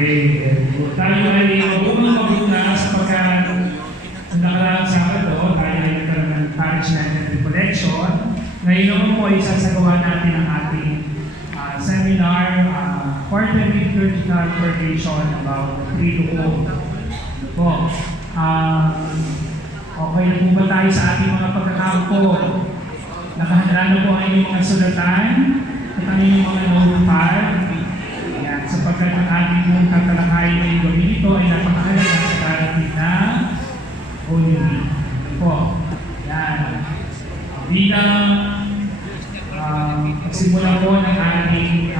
Okay, tayo ay magmumuna sapagkat ang nakaraang Sabado, tayo ay nagkaroon ng parish night recollection. Ngayon naman po ay sasagawa natin ang ating seminar, quarterly liturgical purgation about the Credo. Po. Okay na po ba tayo sa ating mga pagkakampo? Nakahanda na po ang inyong mga sulatan at ang inyong mga notepad. Ayan, sapagkat ang ating mong tatalakayin ngayong gabi ito ay napakahalaga sa darating na Holy Week. Po. Ayan. Bilang pagsimula po ng ating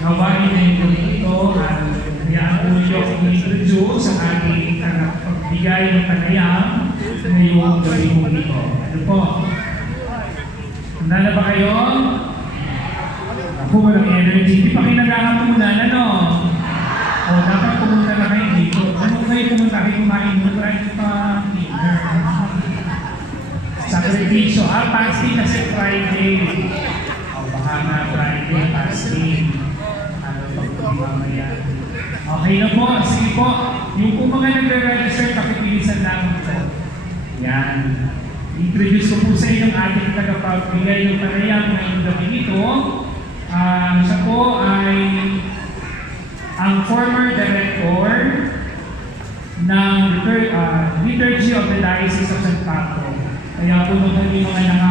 gawain ngayong gabi ito, hayaan po niyo kung i-introduce ang ating pagbigay ng panayam ngayong gabi po ito. Ano po? Handa na ba kayo? Ako, walang energy. Hindi pa kayo nagkakapunan, ano? O, dapat pumunta na kayo dito. Ano kayo pumunta? Kayo kumain mo, try pa dinner. Sakripisyo. Fasting kasi Friday. O, baka na Friday, fasting. Ano pa po mamaya? Okay na po. Sige po. Yung kung mga nagre-register, pakipilisan lang po. Yan. Introduce ko po sa inyong ating tagapagbigay ng panayam ngayong gabi nito. Siya po ay ang former director ng Liturgy of the Diocese of San Pablo. Kaya po nung kami mga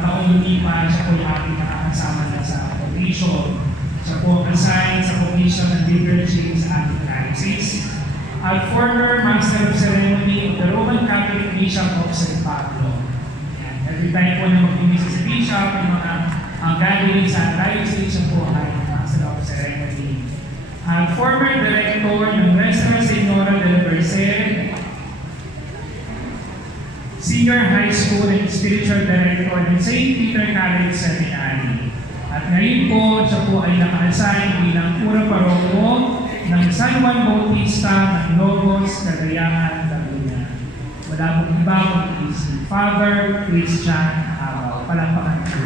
taong lumipas, siya po yung ating nakakasama na sa commission. Siya po assigned sa Commission of Liturgy sa ating diocese. At former Master of Ceremony of the Roman Catholic Bishop of San Pablo. Every time po na mag-imisa sa bishop, yung mga gathering sa diocese, siya po ay Master of Ceremony. At former director ng Nuestra Senora del Merced, Senior High School and Spiritual Director ng St. Peter College Seminary. At ngayon po, siya po ay naka-assign bilang pura paroko ng San Juan Bautista ng Logos, Cagayan, Laguna. Wala pong iba kundi si Father Christian Abaw. Palakpakan po.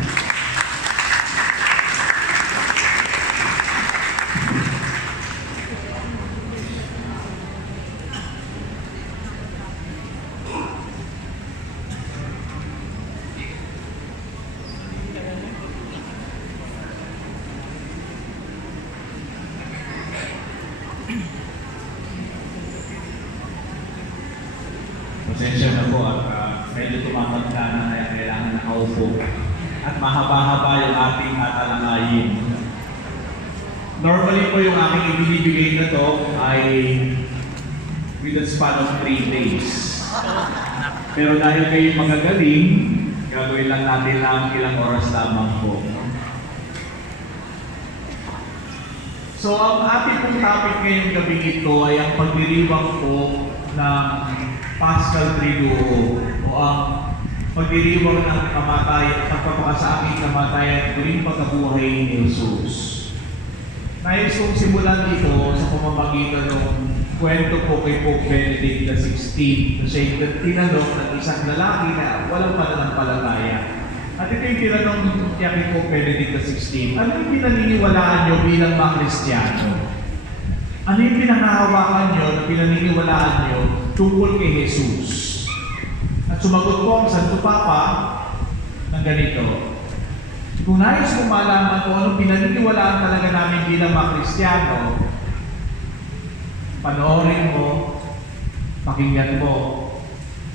Pasensya na po at medyo tumatanda na kaya kailangan nakaupo. At mahaba-haba yung ating tatalakayin. Normally po yung aking ibinibigay na to ay with a span of 3 days. Pero dahil kayo magagaling, gagawin lang natin lang ilang oras lamang po. So ang ating pong topic ngayong gabi ito ay ang pagdiriwang po ng Paschal Triduo o ang pagdiriwang ng kamatayan, pagpapakasanging kamatayan at muling pagkabuhay ni Jesus. Nais kong simulan dito sa pamamagitan ng kwento po kay Pope Benedict XVI na siya tinanong ng isang lalaki na walang pananampalataya. At ito yung tinanong niya kay Pope Benedict XVI, ano yung pinaniniwalaan niyo bilang mga Kristiyano? Ano yung pinakahawakan niyo na pinaniniwalaan niyo tungkol kay Jesus? At sumagot po ang Santo Papa ng ganito, kung nais mo malaman kung anong pinaniniwalaan talaga namin bilang mga Kristiyano, panoorin mo, pakinggan mo,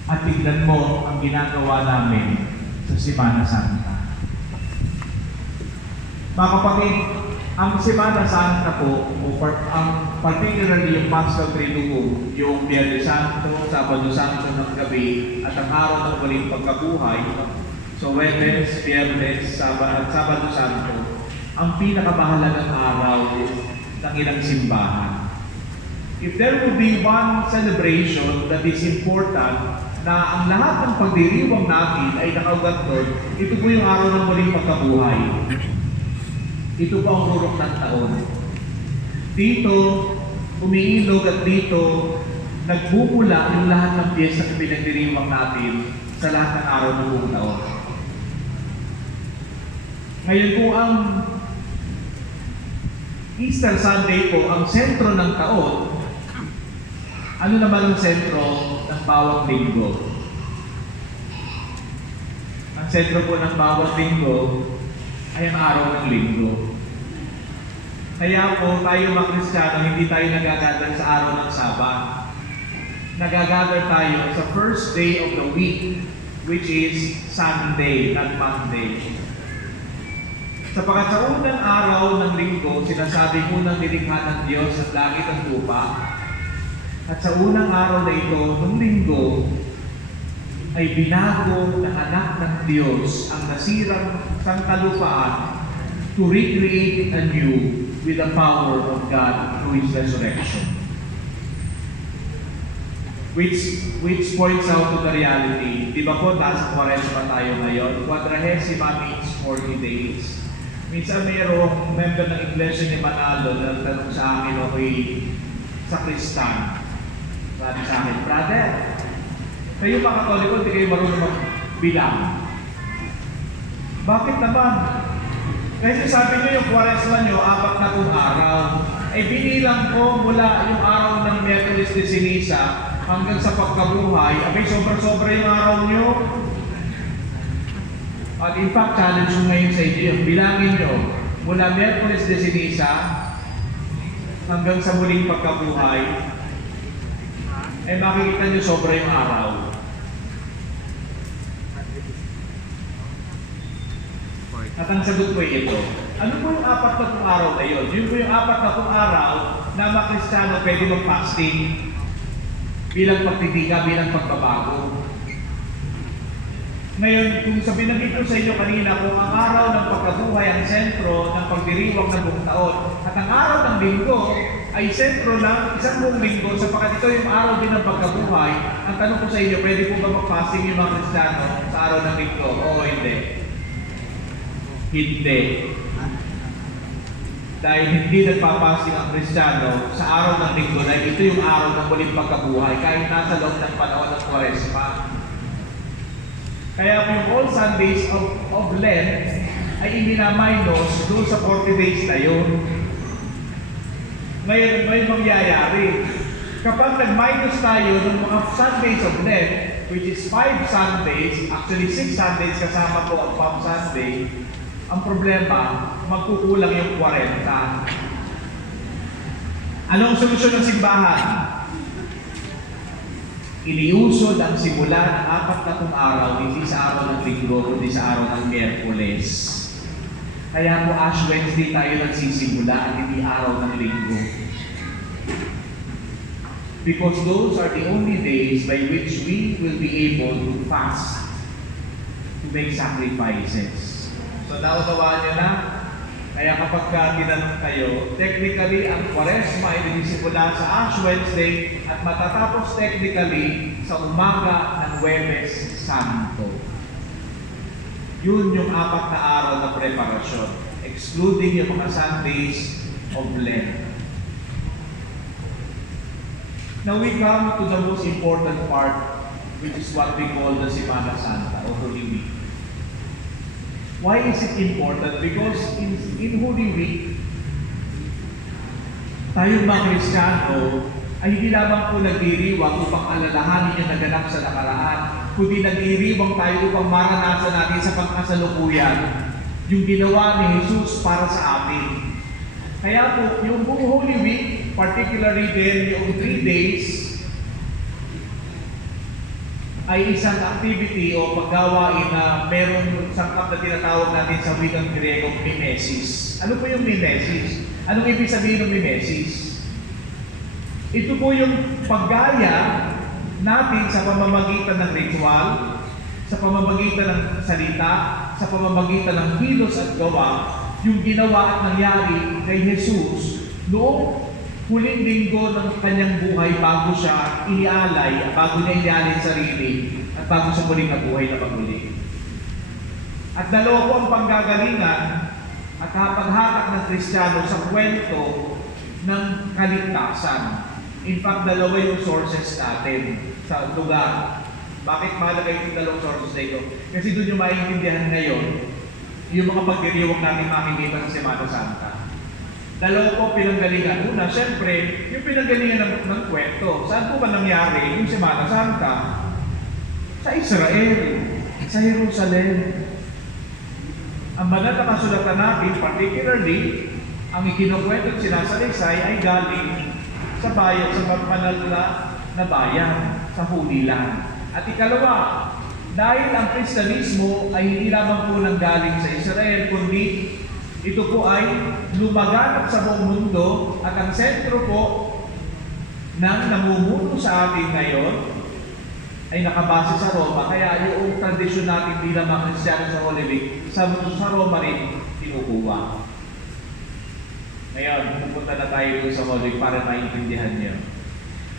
at tignan mo ang ginagawa namin sa Semana Santa. Mga kapatid, ang Semana Santa po, ang particularly yung Paschal Triduo, yung Biyernes Santo, Sabado Santo ng gabi, at ang araw ng muling pagkabuhay, so Huwebes, Biyernes, Sabado Santo, ang pinakamahalagang araw ng ilang simbahan. If there would be one celebration that is important, na ang lahat ng pagdiriwang natin ay nakaugat doon, ito po yung araw ng muling pagkabuhay. Ito po ang rurok ng taon. Dito, umiilog at dito, nagbubula yung lahat ng piyesta na pinagdiriwang natin sa lahat ng araw ng buong taon. Ngayon po ang Easter Sunday po, ang sentro ng taon, ano naman ang sentro ng bawat linggo? Ang sentro po ng bawat linggo ay ang araw ng linggo. Kaya po tayo mga Kristiyano, hindi tayo nagagather sa araw ng Sabat. Nagagather tayo sa first day of the week, which is Sunday, not Monday. Sapagkat sa unang araw ng linggo, sinasabi unang nilikha ng Diyos ang langit at lupa. At sa unang araw na ito, ng linggo, ay binago ng anak ng Diyos ang nasirang sangkalupaan to recreate it anew with the power of God through His resurrection. Which points out to the reality. Di ba po, nasa 40 tayo ngayon? Quadragesima means 40 days. Minsan mayroong member ng Iglesia ni Manalo na tanong sa akin, okay, sa Kristan. Sabi sa akin, brother, kayo mga Katoliko, hindi kayo marunong magbilang. Bakit naman? Kasi sabi niyo yung Kwaresma niyo, 4 araw. Ay binilang ko mula yung araw ng Miyerkules de Ceniza hanggang sa pagkabuhay. Abay, sobra-sobra yung araw niyo. At in fact, challenge ko ngayon sa inyo, bilangin nyo, mula Miyerkules de Ceniza hanggang sa muling pagkabuhay, ay makikita nyo sobra yung araw. At ang sagot ko ay ito. Ano po yung 4 araw na yun? Yun po yung 4 araw na mga Kristiyano pwede mag-fasting bilang pagtitika, bilang pagbabago. Ngayon, kung sabihin ko sa inyo kanina, kung ang araw ng pagkabuhay ang sentro ng pagdiriwang ng buong taon, at ang araw ng linggo ay sentro ng isang buong linggo, sapagkat ito yung araw din ng pagkabuhay, ang tanong ko sa inyo, pwede po ba mag-fasting yung mga Kristiyano sa araw ng linggo? Oo, hindi. Hindi. Dahil hindi nagpapasing ang Kristiyano sa araw ng linggo, dahil ito yung araw ng muling pagkabuhay, kahit nasa loob ng panahon ng Kwaresma. Kaya yung all Sundays of Lent ay iminaminos doon sa 40 days na yun. Ngayon, may mangyayari. Kapag nag-minus tayo ng mga Sundays of Lent, which is 5 Sundays, actually 6 Sundays kasama po ang Palm Sunday, ang problema, magkukulang yung 40. Anong solusyon ng simbahan? Iniusod ang simula ng 4 araw, hindi sa araw ng linggo, kundi sa araw ng Miyerkules. Kaya po Ash Wednesday tayo nagsisimula at hindi araw ng linggo. Because those are the only days by which we will be able to fast, to make sacrifices. So naunawaan niyo na? Kaya kapag tinanong kayo, technically ang Kwaresma ay nagsisimula sa Ash Wednesday at matatapos technically sa umaga ng Huwebes Santo. Yun yung 4 na araw na preparasyon, excluding yung mga Sundays of Lent. Now we come to the most important part, which is what we call the Semana Santa or Holy Week. Why is it important? Because in Holy Week, tayong mga Kristiyano ay hindi lamang po nagdiriwang upang alalahanin yung naganap sa nakaraan, kundi nagdiriwang tayo upang maranasan natin sa pagkasalukuyan yung ginawa ni Jesus para sa atin. Kaya po, yung buong Holy Week, particularly din yung 3 days, ay isang activity o paggawain na merong sangkap na tinatawag natin sa wikang Griego, mimesis. Ano po yung mimesis? Anong ibig sabihin ng mimesis? Ito po yung paggaya natin sa pamamagitan ng ritual, sa pamamagitan ng salita, sa pamamagitan ng kilos at gawa, yung ginawa at nangyari kay Jesus noong huling linggo ng kanyang buhay bago siya inialay, bago niya inialay sarili, at bago sa muling nabuhay na pagmuli. At dalawa po ang panggagalingan at paghatak ng Kristiyano sa kwento ng kaligtasan. In fact, dalawa yung sources natin sa lugar. Bakit mahalaga yung dalawang sources na ito? Kasi doon yung maintindihan ngayon, yung mga pagdiriwang natin makikita sa Semana Santa. Dalawa po pinanggalingan. Una, syempre, yung pinanggalingan ng kwento. Saan po ba nangyari yung Semana Santa? Sa Israel, sa Jerusalem. Ang banal na kasulatan natin, particularly, ang ikinukwento at sinasalaysay ay galing sa bayan, sa banal na bayan, sa Holy Land. At ikalawa, dahil ang Kristyanismo ay hindi lamang po nang galing sa Israel, kundi ito po ay lumaganap sa buong mundo at ang sentro po ng namumuno sa atin ngayon ay nakabase sa Roma. Kaya yung tradisyon natin bilang mga Kristiyano sa Holy Week, sa Roma rin tinukuha. Ngayon, pupunta na tayo sa Holy Week para maintindihan niyo.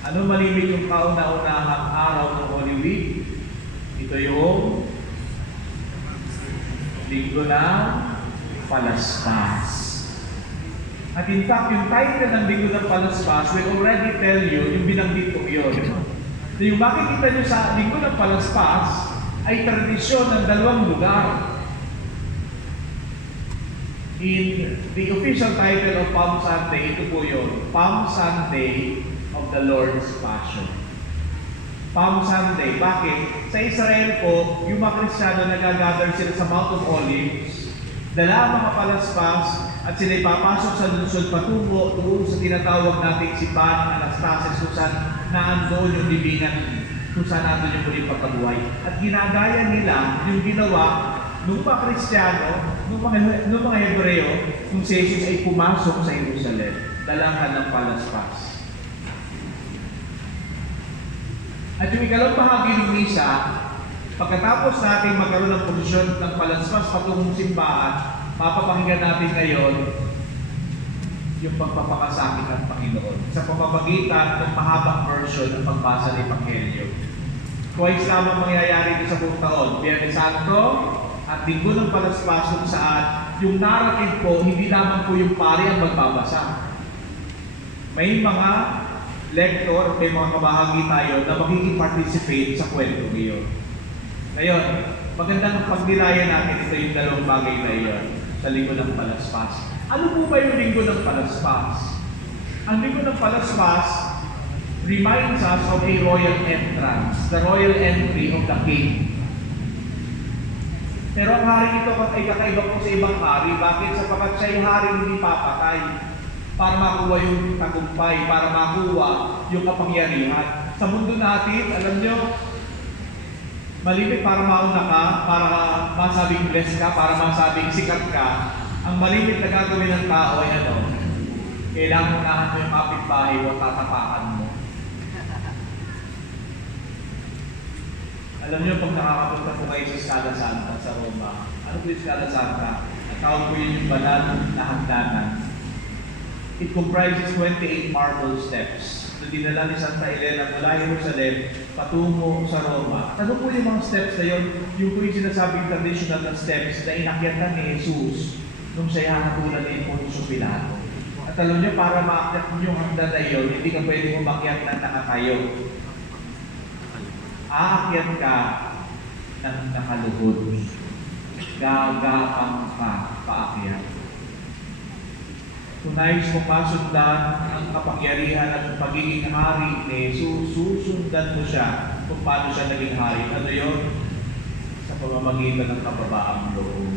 Ano malimit yung kauna-unahang araw ng Holy Week? Ito yung linggo ng Palaspas. At in fact, yung title ng linggo ng Palaspas will already tell you yung binanggit ko yun. So yung makikita nyo sa linggo ng Palaspas ay tradisyon ng dalawang lugar. In the official title of Palm Sunday, ito po yun, Palm Sunday of the Lord's Passion. Palm Sunday. Bakit? Sa Israel po, yung mga Kristiyano nagagather sila sa Mount of Olives, dala ang mga palaspas, at sila ipapasok sa lungsod patungo doon sa tinatawag nating Sipan, Anastasis, kung saan naandoon yung libingan, kung saan naandoon yung muling pagkabuhay. At ginagaya nila yung ginawa ng mga Kristiyano, ng mga Hebreo, kung si Jesus ay pumasok sa Jerusalem, dalang ng palaspas. At yung ikalawang bahagi ng misa, pagkatapos natin magkaroon ng posisyon ng palaspas patungong simbahan, mapapakinggan natin ngayon yung pagpapakasakit ng Panginoon sa pamamagitan ng mahabang version ng pagbasa ng Ebanghelyo. Twice lamang mangyayari ito sa buong taon, Biyernes Santo at Linggo ng Palaspas, kung saan yung narrative po, hindi lamang po yung pari ang magbabasa. May mga lector, may mga kabahagi tayo na makikipag-participate sa kwento ngayon. Ngayon, magandang pagnilayan natin ito yung dalawang bagay na iyon sa Linggo ng Palaspas. Ano po ba yung Linggo ng Palaspas? Ang Linggo ng Palaspas reminds us of a royal entrance, the royal entry of the king. Pero ang hari ito ay kakaiba po sa ibang hari. Bakit? Sapagkat siya yung hari hindi papatay para makuha yung tagumpay, para makuha yung kapangyarihan. Sa mundo natin, alam nyo, malimit para mauna ka, para masabing blessed ka, para masabing sikat ka, ang malimit na gagawin ng tao ay ano? Kailangan unahan mo yung kapitbahay o tatapakan mo. Alam niyo, pag nakakapunta po kayo sa Scala Santa sa Roma, ano po yung Scala Santa? Ang tawag po yun yung banal na hagdanan. It comprises 28 marble steps na dinala ni Santa Elena mula Jerusalem patungo sa Roma. Ano po yung mga steps na yun? Yung po yung sinasabing traditional na steps na inakyatan ni Jesus nung siya hahatulan ni Poncio Pilato. At alam niyo, para maakyat yung hagdan na yun, hindi ka pwede umakyat na nakatayo. Aakyat ka ng nakaluhod. Gagapang ka paakyat. Kung nais mo masundan ang kapangyarihan at ang pagiging hari ni Jesus, susundan mo siya kung paano siya naging hari. Ano yun? Sa pamamagitan ng kababaang loob.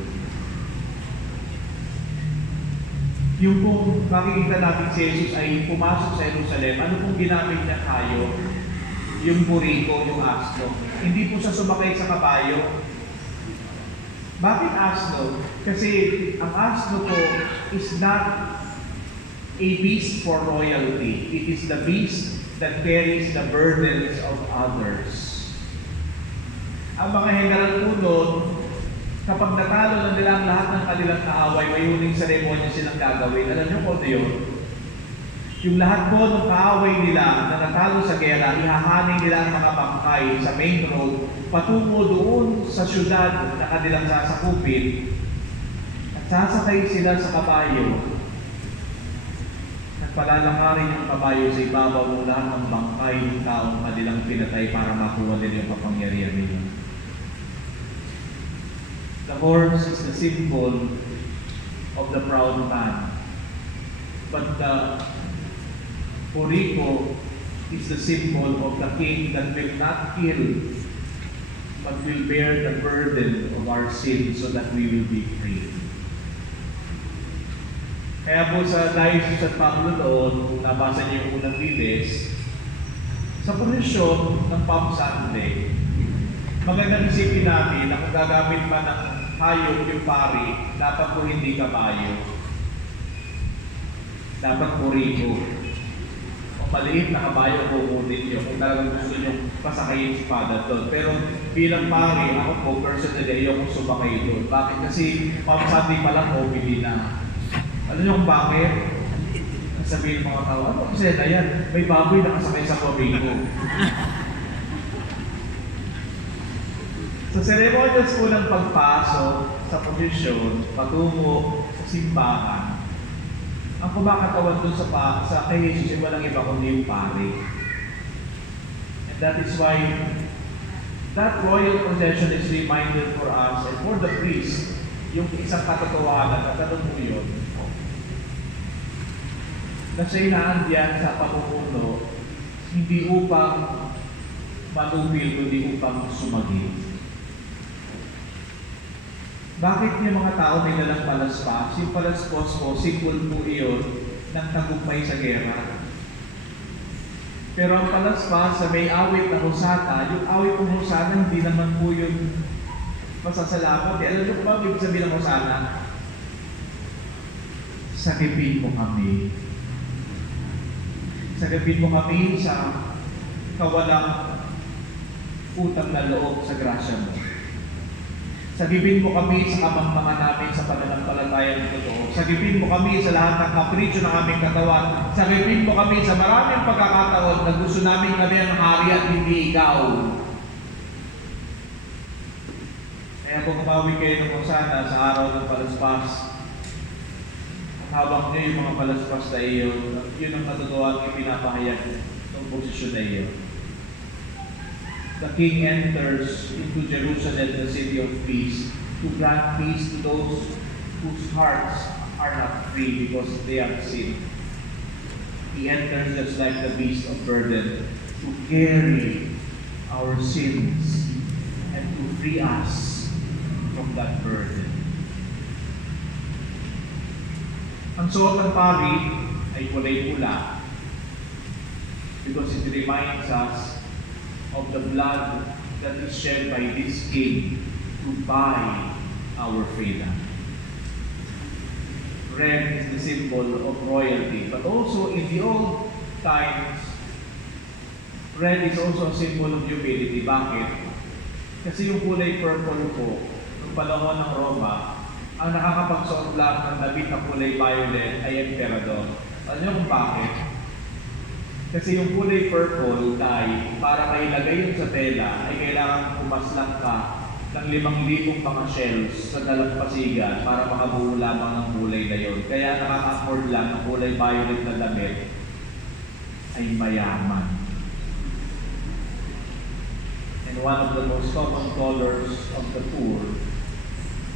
Yung pong makikita natin si Jesus ay pumasok sa Jerusalem, ano pong ginamit niya kayo? Yung buriko, yung asno. Hindi po siya sumakay sa kabayo. Bakit asno? Kasi ang asno po is not a beast for royalty. It is the beast that carries the burdens of others. Ang mga general po doon, kapag natalo na nila ang lahat ng kanilang kaaway, may huling seremonya silang gagawin. Alam niyo po yun? Yung lahat po ng kaaway nila na natalo sa gera, ihahaning nila ang mga bangkay sa main road patungo doon sa syudad na kanilang sasakupin at sasakay sila sa kabayo. Nagpalalakarin yung kabayo sa ibabaw ng lahat ng bangkay ng taong kanilang pinatay para makuha nila yung kapangyarihan nila. The horse is the symbol of the proud man. but the Poriko is the symbol of the king that will not kill, but will bear the burden of our sin so that we will be free. Kaya po sa Diocese of San Pablo doon, kung nabasa niyo yung unang lides, sa posisyon ng Palm Sunday, magandang isipin natin na kung gagamit pa ng hayop yung pari, dapat po hindi kabayo. Dapat Poriko. O maliit na kabayo po kunin nyo kung talagang gusto nyo pasakayin si Father doon. Pero bilang pari, ako po personally ayoko sumakay doon. Bakit? Kasi Palm Sunday pa lang po, bili na. Alam niyo kung bakit? Sabihin mga tao, ano kasi na yan? May baboy nakasakay sa Poriko. Sa ceremonials po ng pagpasok sa posisyon, patungo sa simbahan, ang kumakatawan doon sa kay Jesus ay walang iba kundi yung pari. And that is why that royal procession is reminded for us and for the priest, yung isang katotohanan na tanong mo yun, na siya inaandiyan sa pamumuno, hindi upang manupil, kundi upang sumagin. Bakit yung mga tao may dalang palaspas? Yung palaspas po, symbol po iyon ng tagumpay sa gera. Pero ang palaspas sa may awit na husata, yung awit ng husata, hindi naman po yung pasasalamat. Alam niyo ba, ibig sabihin ng husata? Sakipin mo kami. Sagapin mo kami sa kawalang utang na loob sa grasya mo. Sagipin mo kami sa kamangmangan namin sa pananampalatayang totoo. Sagipin mo kami sa lahat ng kapritsyo ng aming katawan. Sagipin mo kami sa maraming pagkakataon na gusto namin kami ang hari at hindi ikaw. Kaya kung mawi kayo ng kusana sa araw ng palaspas, hawak niyo yung mga palaspas na iyon, yun ang katotohanan ipinapahayag ng posisyon na iyon. The King enters into Jerusalem, the city of peace, to grant peace to those whose hearts are not free because they have sinned. He enters just like the beast of burden to carry our sins and to free us from that burden. Ang suot ng pari ay kulay pula because it reminds us of the blood that is shed by this king to buy our freedom. Red is the symbol of royalty, but also in the old times, red is also a symbol of humility. Bakit? Kasi yung kulay purple po, nung panahon ng Roma, ang nakakapagsuot lang ng damit na kulay violet ay emperador. Alam niyo kung bakit? Kasi yung kulay purple dye, para mailagay yun sa tela, ay kailangan pumaslang ka ng 5,000 mga shells sa dalampasigan para makabuo lamang ng kulay na yun. Kaya nakaka-afford lang ng kulay violet na damit ay mayaman. And one of the most common colors of the poor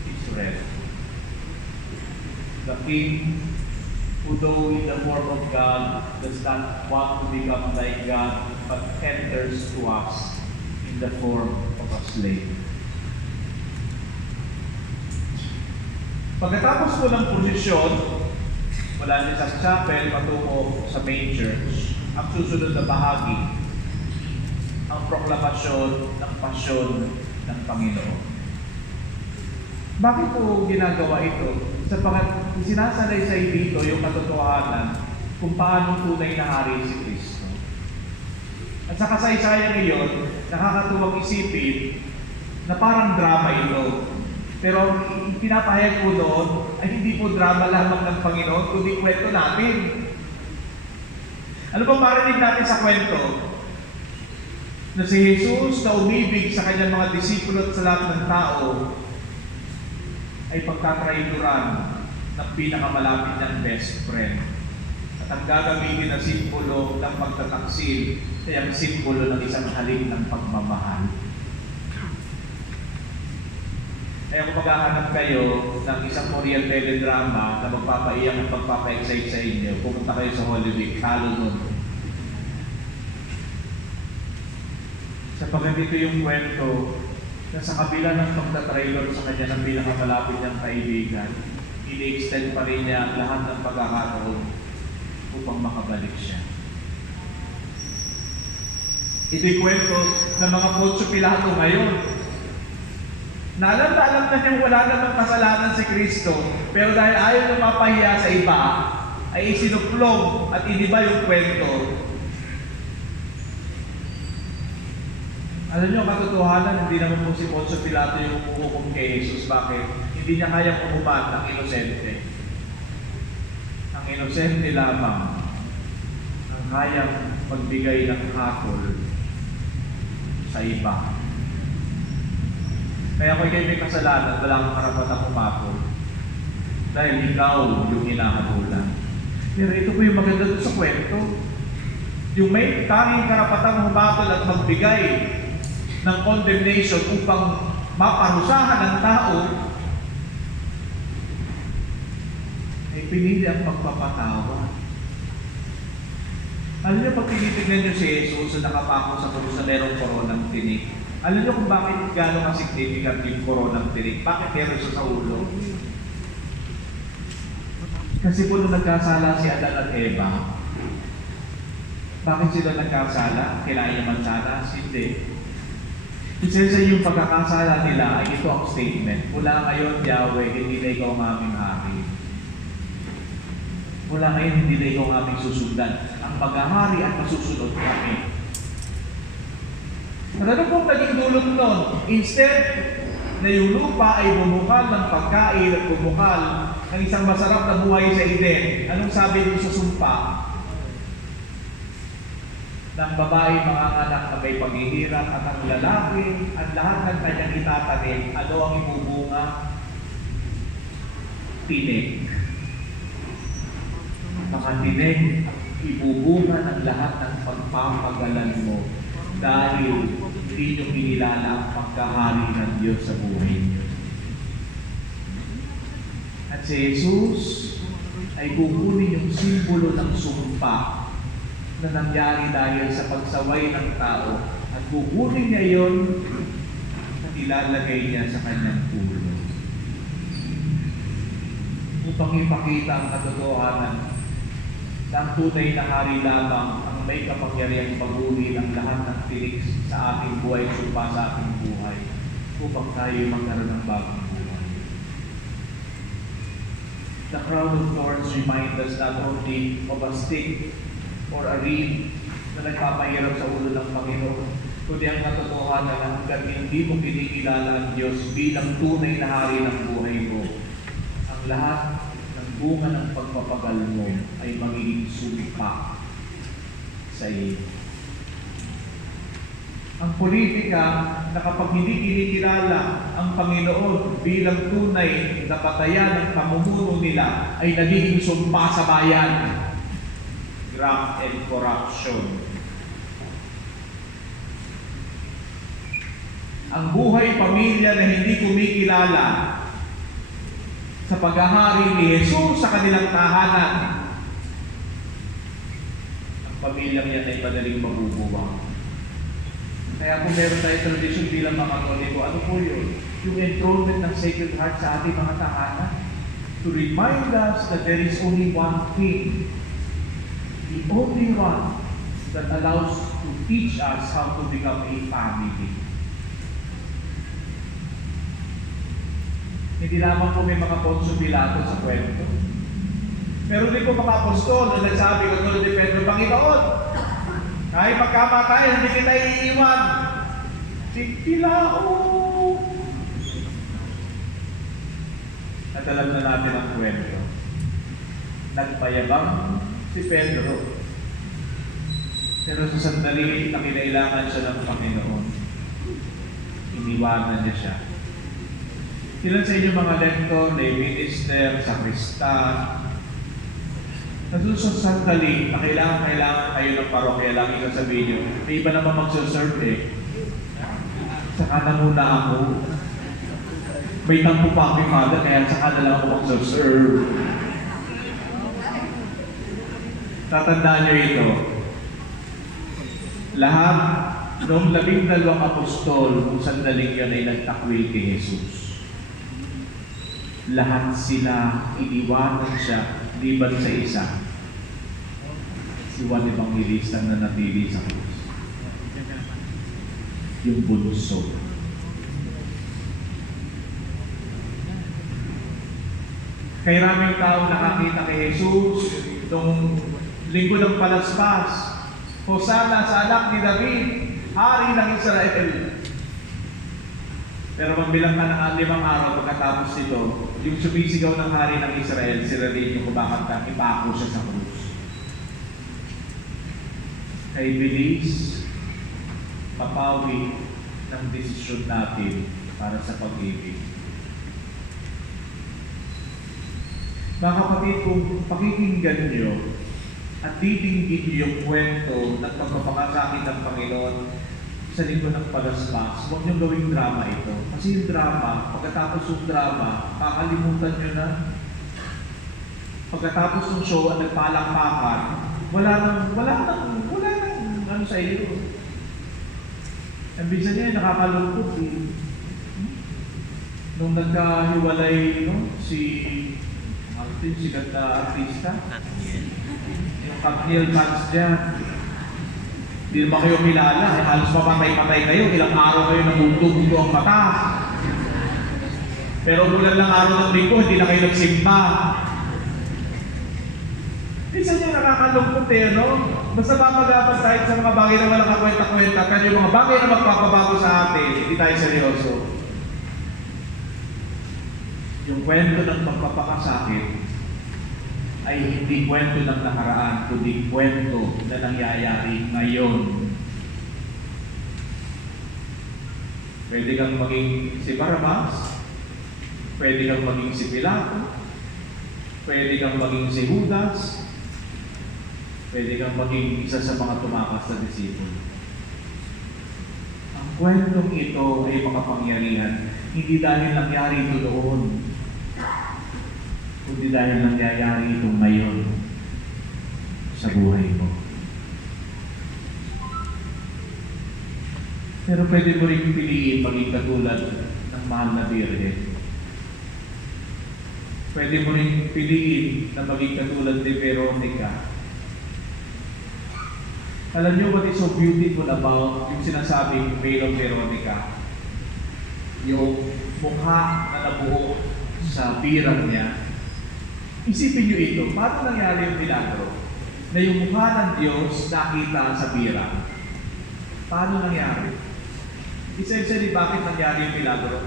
is red. The king, who though in the form of God, does not want to become like God, but enters to us in the form of a slave. Pagkatapos po ng posisyon, mula niya sa chapel patungo sa main church, ang susunod na bahagi, ang proklamasyon ng pasyon ng Panginoon. Bakit po ginagawa ito? Sapagat sinasalaysay dito yung katotohanan kung paano tunay na hari si Kristo. At sa kasaysayan ngayon, nakakatuwang isipin na parang drama ito. Pero ang pinapahayag ko doon ay hindi po drama lamang ng Panginoon, kundi kwento natin. Ano bang marinig natin sa kwento? Na si Jesus na umibig sa kanyang mga disipulo at sa lahat ng tao ay pagkatraiduran ng pinakamalapit niyang best friend. At ang gagamitin na simbolo ng pagtataksil ay ang simbolo ng isang halik ng pagmamahal. Kaya kung maghahanap kayo ng isang Korean teledrama na magpapaiyak at magpapa-excite sa inyo, pumunta kayo sa Holy Week, halo nun. Sapagkat ito yung kwento na sa kabila ng pagtatrailer sa kanya ng pinakamalapit niyang kaibigan, ini-extend pa rin niya ang lahat ng pagkakataon upang makabalik siya. Ito'y kwento ng mga Poncio Pilato ngayon. Na alam na niyang wala namang kasalanan si Kristo, pero dahil ayaw na mapahiya sa iba, ay isinuplong at iniba yung kwento. Alam niyo, katotohanan, hindi naman po si Poncio Pilato yung umuhukom kay Jesus. Bakit? Hindi niya kayang umumat ng inosente. Ang inosente lamang ang kayang magbigay ng hakol sa iba. Kaya kung ikay may kasalanan, wala kang karapatang umapol. Dahil ikaw yung hinahabulan. Pero ito po yung maganda doon sa kwento. Yung may tanging karapatang humapol at magbigay ng condemnation upang maparusahan ng tao, ay pinili ang pagpapatawa. Alam niyo, pag tinitignan niyo si Jesus na nakapako sa krus na merong koronang tinik, alam niyo kung bakit gano'ng ka-significant yung koronang tinik? Bakit meron siya sa ulo? Kasi po nung nagkasala si Adan at Eva, bakit sila nagkasala? Kailangan naman sana? Hindi. Kasi sa yung pagkakasala nila ay ito ang statement. Mula ngayon, Yahweh, hindi na ikaw ang aming hari. Mula ngayon, hindi na ikaw ang aming susundan. Ang paghahari at masusunod kami. At ano pong naging dulot nun? Instead na yung lupa ay bumukal ng pagkain at bumukal ng isang masarap na buhay sa Eden, anong sabi dun sa sumpa? Ng babae mga anak na may paghihirap at ang lalaki at lahat ng kanyang itatanim, ano ang ibubunga? Tinig. Makatinig, ibubunga ng lahat ng pagpapagalan mo dahil hindi nyo kinilala ang pagkahari ng Diyos sa buhay niyo. At si Jesus ay kukunin yung simbolo ng sumpa na nangyari dahil sa pagsaway ng tao at kukunin niya yon at ilalagay niya sa kanyang ulo upang ipakita ang katotohanan na ang tunay na hari lamang ang may kapangyarihang paguri ng lahat ng tinik sa ating buhay, sumpa sa ating buhay upang tayo magkaroon ng bagong buhay. The crown of thorns remind us not only of a stick or a reed na nagpapahirap sa ulo ng Panginoon, kundi ang katotohanan na hanggang hindi mo kinikilala ang Diyos bilang tunay na hari ng buhay mo, ang lahat ng bunga ng pagpapagal mo ay magiging sumpa sa iyo. Ang politika na kapag hindi kinikilala ang Panginoon bilang tunay na batayan ng pamumuno nila ay nagiging sumpa sa bayan. Graft and corruption. Ang buhay pamilya na hindi kumikilala sa paghahari ni Jesus sa kanilang tahanan, ang pamilyang yan ay madaling mabubuwang. Kaya kung meron tayo tradisyon bilang mga Katoliko, ano po yun? Yung enthronement ng Sacred Heart sa ating mga tahanan to remind us that there is only one King, the only one that allows to teach us how to become a family. Hindi lamang po may mga Poncio Pilato sa kwento. Pero din po mga apostol na nagsabi katulad ni Pedro, Panginoon, kahit magkamatay, hindi kita iiwan. Sigtilao. At alam na natin ang kwento. Nagpayabang si Pedro. Pero sa sandali na kinailangan siya ng Panginoon, iniwanan niya siya. Ilan sa inyo mga lektor, lay minister, sakristan, sa sandali na kailangan kayo ng parokya, lagi sasabihin nyo, may iba naman magsaserve eh. Saka na muna ako. May tampo pa kami, Father, kaya saka na lang ako mag-serve. Tatandaan niyo ito. Lahat noong 12 apostol, kung sandaling yan ay nagtakwil kay Jesus. Lahat sila iniwanan siya, liban sa isa. Si Juan Evangelista na natili sa krus. Yung bunso. Kay maraming tao nakakita kay Jesus nung linggo ng palaspas. Hosana sa anak ni David, hari ng Israel. Pero magbilang ka ng 5 araw pagkatapos nito, yung sumisigaw ng hari ng Israel, sila rin yung kumakanta, ipako siya sa krus. Kay bilis, papawi ng desisyon natin para sa pag-ibig. Mga kapatid, kung pakikinggan nyo at titinggin nyo yung kwento ng pagpapakasakit ng Panginoon sa linggo ng palaspas, huwag nyo gawing drama ito. Kasi yung drama, pagkatapos yung drama, kakalimutan nyo na. Pagkatapos ng show at nagpalakpakan, wala nang ano sa iyo. Ang bisa niya, nakakalungkot eh. Nung nagkahiwalay, si sikat na artista, yung Katniel Katz dyan, hindi naman kayo kilala, halos mapatay-patay kayo, ilang araw kayo nabuto-buto ang mata. Pero ulan lang araw ng linggo, hindi na kayo nagsimba. Isa niya nakakalungkot no? Basta papagapan tayo sa mga bagay na walang kakwenta-kwenta, pero yung mga bagay na magpapabago sa atin, hindi tayo seryoso. Yung kwento ng pagpapakasakit ay hindi kwento ng nakaraan, kundi kwento na nangyayari ngayon. Pwede kang maging si Barrabas, pwede kang maging si Pilato, pwede kang maging si Judas, pwede kang maging isa sa mga tumakas na disipulo. Ang kwentong ito ay makapangyarihan, hindi dahil nangyari ito doon, kundi dahil nangyayari ito ngayon sa buhay mo. Pero pwede mo rin piliin maging katulad ng mahal na Birhen. Pwede mo rin piliin na maging katulad ni Veronica. Alam niyo what is so beautiful about yung sinasabing veil of Veronica? Yung mukha na nabuo sa birang niya. Isipin niyo ito, paano nangyari yung milagro? Na yung mukha ng Diyos nakita sa birang. Paano nangyari? Essentially, bakit nangyari yung milagro?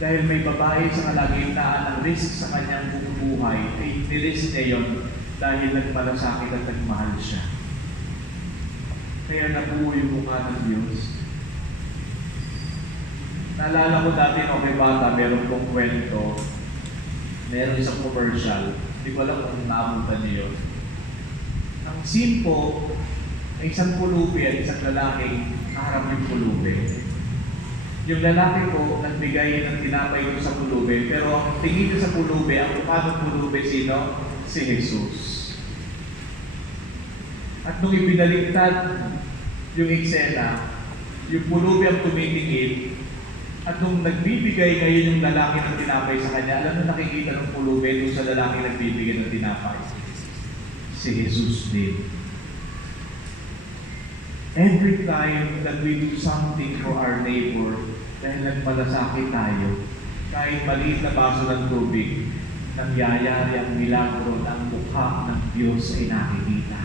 Dahil may babae sa kalagitnaan ng risk sa kanyang buong buhay, ay nirisk niya yun dahil nagmalasakit at nagmahal siya. Kaya nabuo yung mukha ng Diyos. Naalala ko dati nung may bata, meron kong kwento, meron isang commercial, hindi ko alam kung naabutan niyo yun. Ang scene po, ay isang pulubi at isang lalaking naharap yung pulubi. Yung lalaki po, nagbigay ng tinapay ko sa pulubi, pero ang tingin niya sa pulubi, ang mukha ng pulubi sino? Si Jesus. At nung ibinaliktad yung eksena, yung pulubi ang tumitingin, at nung nagbibigay ngayon yung lalaki ng tinapay sa kanya, alam mo nakikita ng pulubi doon sa lalaki nagbibigay ng tinapay? Si Jesus din. Every time that we do something for our neighbor, dahil nagmalasakit tayo, kahit maliit na baso ng tubig, nangyayari ang milagro ng mukha ng Diyos ay nakikita.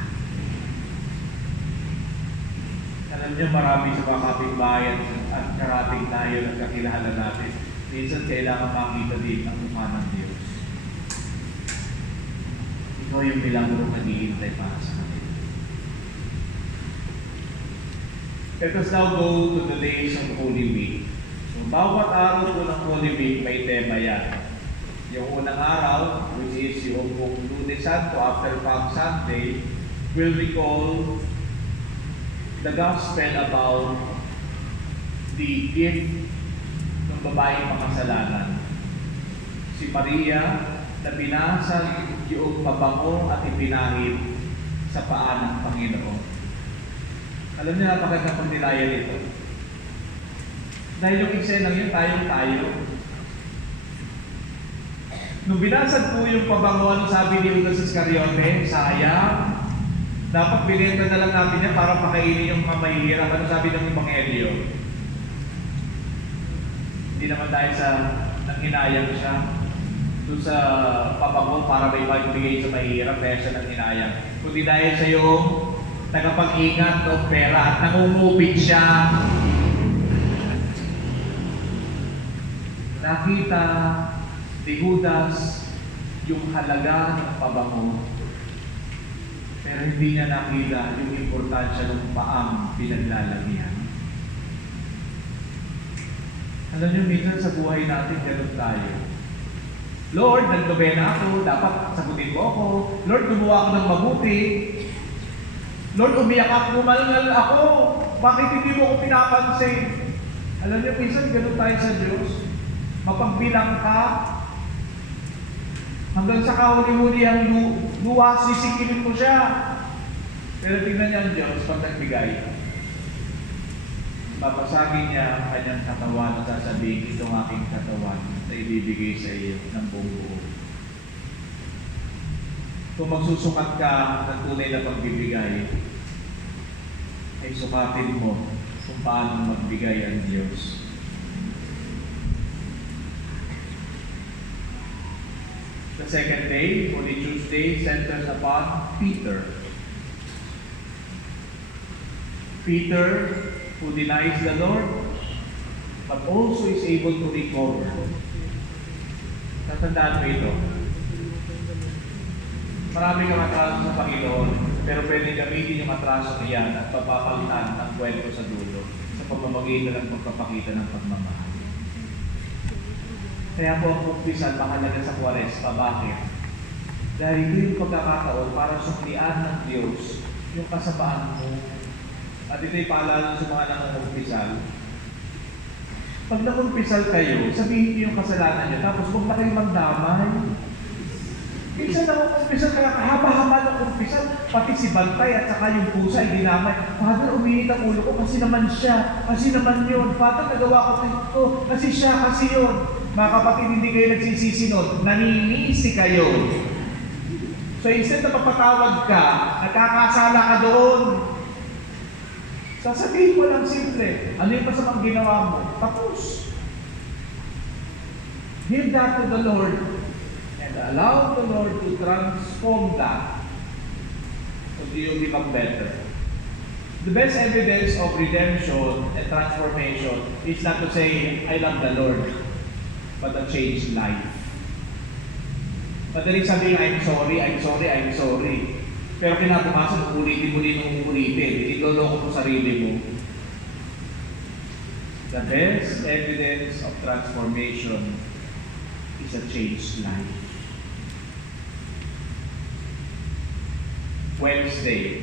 Alam niyo, marami sa mga kapitbahay at karating tayo ng kakilala natin. Minsan kailangan makita din ang mukha ng Diyos. Ikaw yung milagro na nag-iintay para sa kanila. Let us now go to the days of Holy Week. So, bawat araw po ng Holy Week may tema yan. Yung unang araw, which is yung Lunes Santo after Palm Sunday, will recall the gospel about the gift ng babaeng makasalanan. Si Maria na binasag yung pabango at ipinahid sa paa ng Panginoon. Alam niyo, napakagandang pagnilayan nito. Dahil yung eksenang yun, tayo. Nung binasag po yung pabango, ano sabi ni Judas Iscariote? Sayang. Dapat binenta na lang natin yan para pakainin yung mga mahihirap. Ano sabi ng Ebanghelyo? Hindi naman dahil sa nanghinayang siya doon sa pabango para may pagbigay sa mahihirap dahil siya nanghinayang. Kundi dahil sa yung tagapag-ingat ng pera at nangungupit siya. Nakita ni Judas yung halaga ng pabango, pero hindi niya nakita yung importansya ng paang pinaglalagyan. Alam niyo, minsan sa buhay natin, ganun tayo. Lord, nagdobena ako, dapat sagutin mo ako. Lord, gumawa ako ng mabuti. Lord, umiyak ako, umalngal ako. Bakit hindi mo ako pinapansin? Alam niyo, minsan ganun tayo sa Diyos. Mapagbilang ka, hanggang sa kahuli-huli ang luwas, sisikilin mo siya. Pero tingnan niya ang Diyos pag nagbigay. Papasagin niya ang kanyang katawan at sasabihin, itong aking katawan na ibibigay sa iyo ng buong buo. Kung magsusukat ka ng tunay na pagbibigay, ay sukatin mo kung paano magbigay ang Diyos. The second day, Holy Tuesday, centers upon Peter. Peter, who denies the Lord, but also is able to recover. Tatandaan mo ito. Marami kang atraso sa Panginoon, pero pwede gamitin yung atraso niyan at papapalitan ng kwento sa dulo sa pamamagitan ng pagpapakita ng pagmamahal. Kaya po ang kumpisan mahalaga sa Kwaresma. Bakit? Dahil ito yung pagkakataon para suklian ng Diyos yung kasamaan mo. At ito'y paalala sa mga nangungupisal. Pag nangungupisal kayo, sabihin niyo yung kasalanan niyo, tapos huwag na kayo magdamay. Minsan nangungupisal kaya kahaba-haba ng kumpisal, pati si Bantay at saka yung pusa ay dinamay. Father, uminit ang ulo ko kasi naman siya, kasi naman yun. Father, nagawa ko ito, kasi siya, kasi yun. Mga kapatid, hindi kayo nagsisisi nun, naninisi kayo. So instead na papatawad ka, nagkakasala ka doon. Sasabihin mo lang simple, ano yung masamang ginawa mo? Tapos. Give that to the Lord and allow the Lord to transform that so you become better. The best evidence of redemption and transformation is not to say, I love the Lord, but a changed life. Madaling sabihin, I'm sorry, I'm sorry, I'm sorry. Pero kinabukasan, ulitin, iloloko mo sarili mo. The best evidence of transformation is a changed life. Wednesday,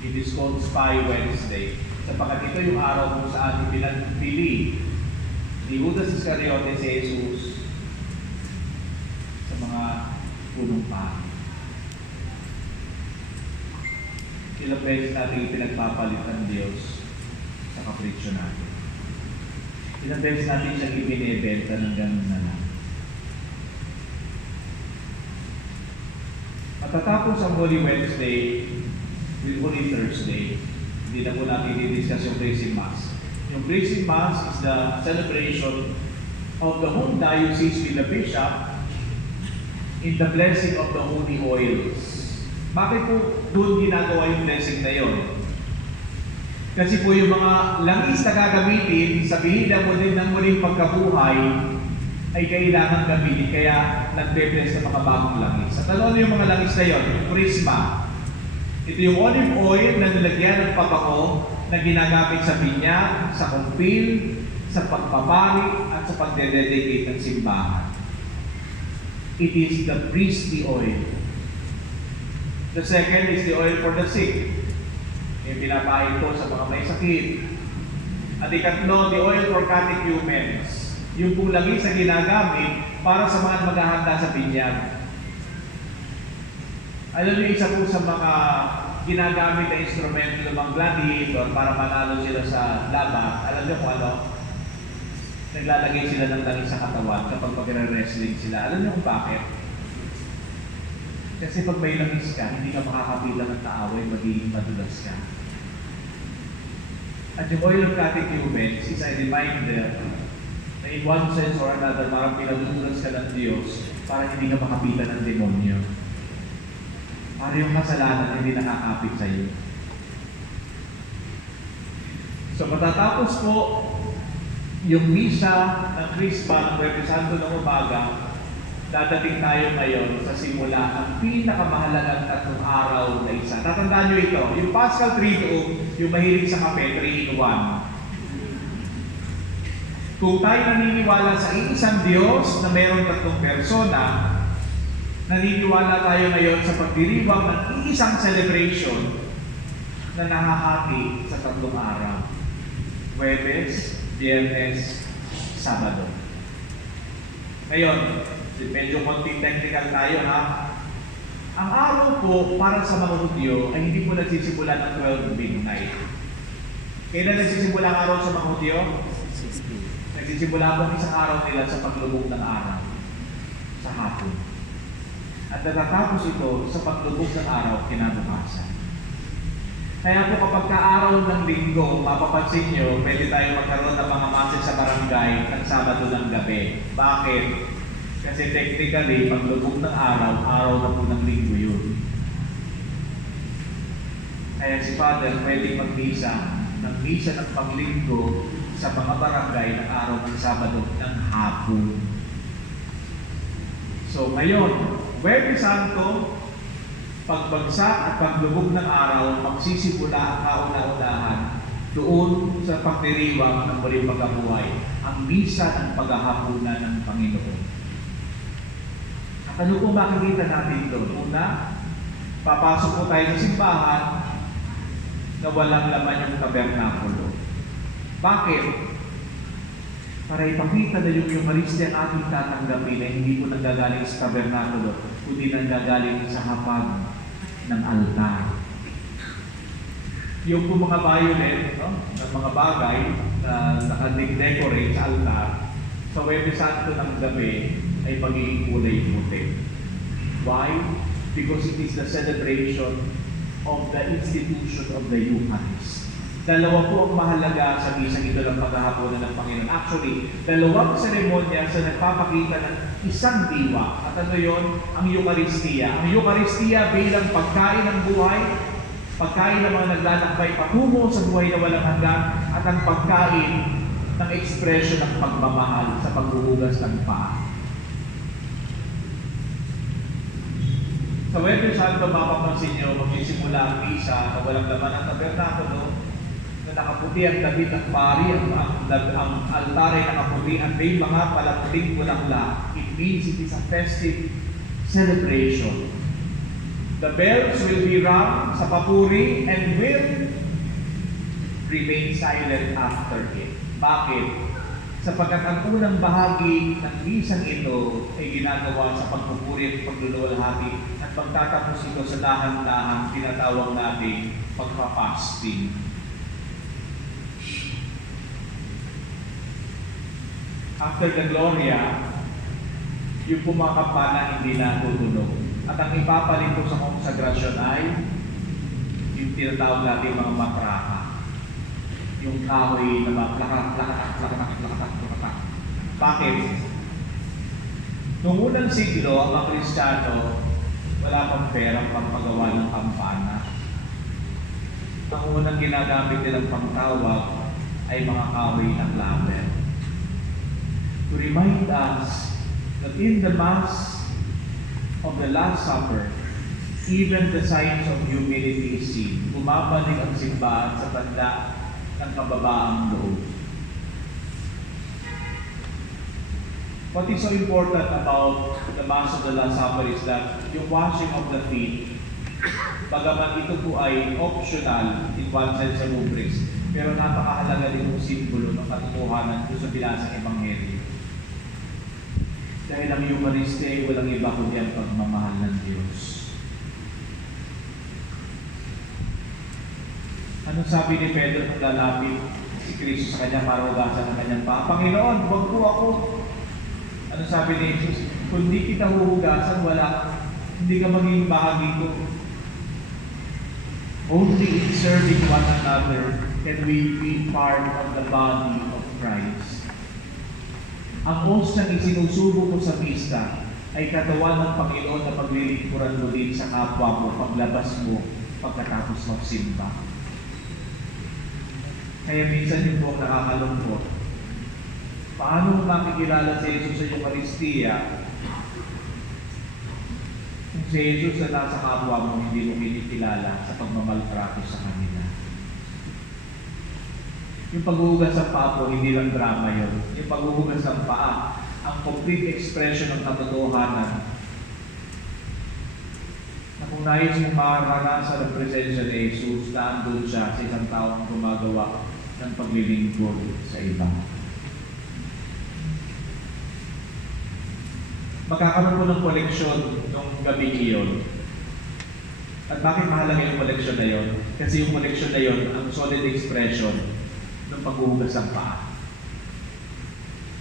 it is called Spy Wednesday. Sapagkat ito yung araw kung saan pinagpili ni Judas Iscariote si Jesus sa mga punong pangit. Ilang beses natin pinagpapalit ng Diyos sa kapritsyo natin. Ilang beses natin siyang ibinibenta ng ganun na lang. Matatapos ang Holy Wednesday with Holy Thursday, hindi na po natin i-discuss yung Praising Mass. Yung Praising Mass is the celebration of the whole diocese with the bishop in the blessing of the holy oils. Bakit po doon ginagawa yung blessing na yun? Kasi po yung mga langis na gagamitin sa bihida mo din ng muling pagkabuhay ay kailangan gamitin. Kaya nagbe-bless ng mga bagong langis. At ano yung mga langis na yun? Yung prisma. Ito yung olive oil na nilagyan ng pabango na ginagamit sa binyag, sa kumpil, sa pagpapari, at sa pagdededicate ng simbahan. It is the priestly oil. The second is the oil for the sick. Yung pinapain ko sa mga may sakit. At ikatlo, the oil for catechumens. Yung pong langis na ginagamit para sa mga maghahanda sa binyag. Alam niyo, isa po sa mga ginagamit na instrumento ng mga gladiator para manalo sila sa laban, alam niyo kung ano? Naglalagay sila ng langis sa katawan kapag pag-wrestling sila. Alam niyo kung bakit? Kasi pag may langis ka, hindi ka makakapilang ng kaaway, magiging madulas ka. At yung oil of catechumens is a reminder na in one sense or another, parang pinadudulas ka ng Diyos para hindi ka makapitan ng demonyo. Para yung kasalanan hindi nakakapit sa iyo. So matatapos po yung misa ng Krispa ng Huwebes Santo ng umaga, dadating tayo ngayon sa simula ang pinakamahalagang 3 araw na isa. Tatandaan nyo ito, yung Paschal Triduum, yung mahilig sa kape, 3 in 1. Kung tayo naniniwala sa iisang Diyos na mayroong 3 persona, naniniwala tayo ngayon sa pagdiriwang ng iisang celebration na nahahati sa 3 araw. Huwebes, Biyernes, Sabado. Ngayon, medyo konting technical tayo ha. Ang araw po para sa mga Hudyo ay hindi po nagsisimula ng 12 midnight. Kailan nagsisimula ang araw sa mga Hudyo? Nagsisimula po ang isang araw nila sa paglubog ng araw sa hapon. At natatapos ito sa paglubog ng araw kinabukasan. Kaya po kapag ka-araw ng linggo, mapapansin nyo, pwede tayo magkaroon ng mga mases sa barangay ng Sabado ng gabi. Bakit? Kasi technically, paglubog ng araw, araw na po ng linggo yun. Kaya si Father pwede mag-misa ng misa ng panglinggo sa mga barangay ng araw ng Sabado ng hapon. So ngayon, Huwebes Santo, pagbagsak at paglubog ng araw, magsisimula ang kauna-unahan doon sa pagdiriwang ng muling pagkabuhay, ang misa ng paghahapunan ng Panginoon. At ano po makikita natin doon? Una, papasok po tayo sa simbahan na walang laman yung tabernakulo. Bakit? Para ipakita na yung Eucharistia ang ating tatanggapin na hindi po nanggagaling sa tabernakulo, kundi nanggagaling sa hapag ng altar. Yung po mga violet, no, ng mga bagay na naka-decorate sa altar, sa Huwebes Santo ng gabi ay magiging kulay puti. Why? Because it is the celebration of the institution of the Eucharist. Dalawa po ang mahalaga sa misang ito ng paghahaponan ng Panginoon. Actually, dalawang seremonya sa nagpapakita ng isang diwa. At ano yun? Ang Eucharistia. Ang Eucharistia bilang pagkain ng buhay, pagkain ng mga naglalakbay patungo sa buhay na walang hanggan, at ang pagkain ng ekspresyon ng pagmamahal sa paghuhugas ng paa. Sa Huwebes Santo, mapapansin nyo, magsisimula ang misa na walang laman ang tabernakulo, na nakaputi ang damit ng pari, ang altar ay nakaputi, at may mga palamuting bulaklak. It means it is a festive celebration. The bells will be rung sa papuri and will remain silent after it. Bakit? Sapagkat ang unang bahagi ng misang ito ay ginagawa sa pagpupuri at pagluluwalhati, at pagtatapos ito sa dahan-dahan tinatawag natin pagpa-fasting. After the Gloria, yung pumakampana hindi na tutunog. At ang ipapalit po sa konsagrasyon ay yung tinatawag natin mga matraka. Yung kahoy na maplakatak. Bakit? Noong unang siglo, ang mga Kristiyano, wala pang perang pagpagawa ng kampana. Ang unang ginagamit nilang pangtawag ay mga kahoy ng clavel. To remind us that in the Mass of the Last Supper, even the signs of humility is seen. Bumabalik ang simbahan sa banda ng kababaang loob. What is so important about the Mass of the Last Supper is that yung washing of the feet, bagaman ito po ay optional in one sense sa rubrics, pero napakahalaga din yung simbolo ng katotohanan doon sa binasang Ebanghelyo. Dahil ang Eucharistia ay walang iba kundi ang pagmamahal ng Diyos. Anong sabi ni Pedro nung lalapit si Kristo sa kanya para hugasan ng kanyang paa? Panginoon, huwag po ako. Anong sabi ni Jesus? Kung di kita huhugasan, hindi ka maging bahagi ko. Only in serving one another can we be part of the body of Christ. Ang osyang isinusubo mo sa misa ay katawan ng Panginoon na paglilingkuran mo din sa kapwa mo paglabas mo pagkatapos magsimba. Kaya minsan yung po nakakalungkot. Paano mo makikilala si Jesus sa Eucharistia kung si Jesus na nasa kapwa mo hindi mo kinikilala sa pagmamaltrato sa kanila? Yung paghuhugas ng paa po, hindi lang drama yun. Yung paghuhugas ng paa, ang complete expression ng katotohanan na kung nais mong maranasan ang presensya ni Jesus, na andun siya sa isang taong gumagawa ng paglilingkod sa iba. Magkakaroon po ng koleksyon nung gabi iyon. At bakit mahalaga yung koleksyon na yon? Kasi yung koleksyon na yon, ang solid expression ng paghuhugas ng paa.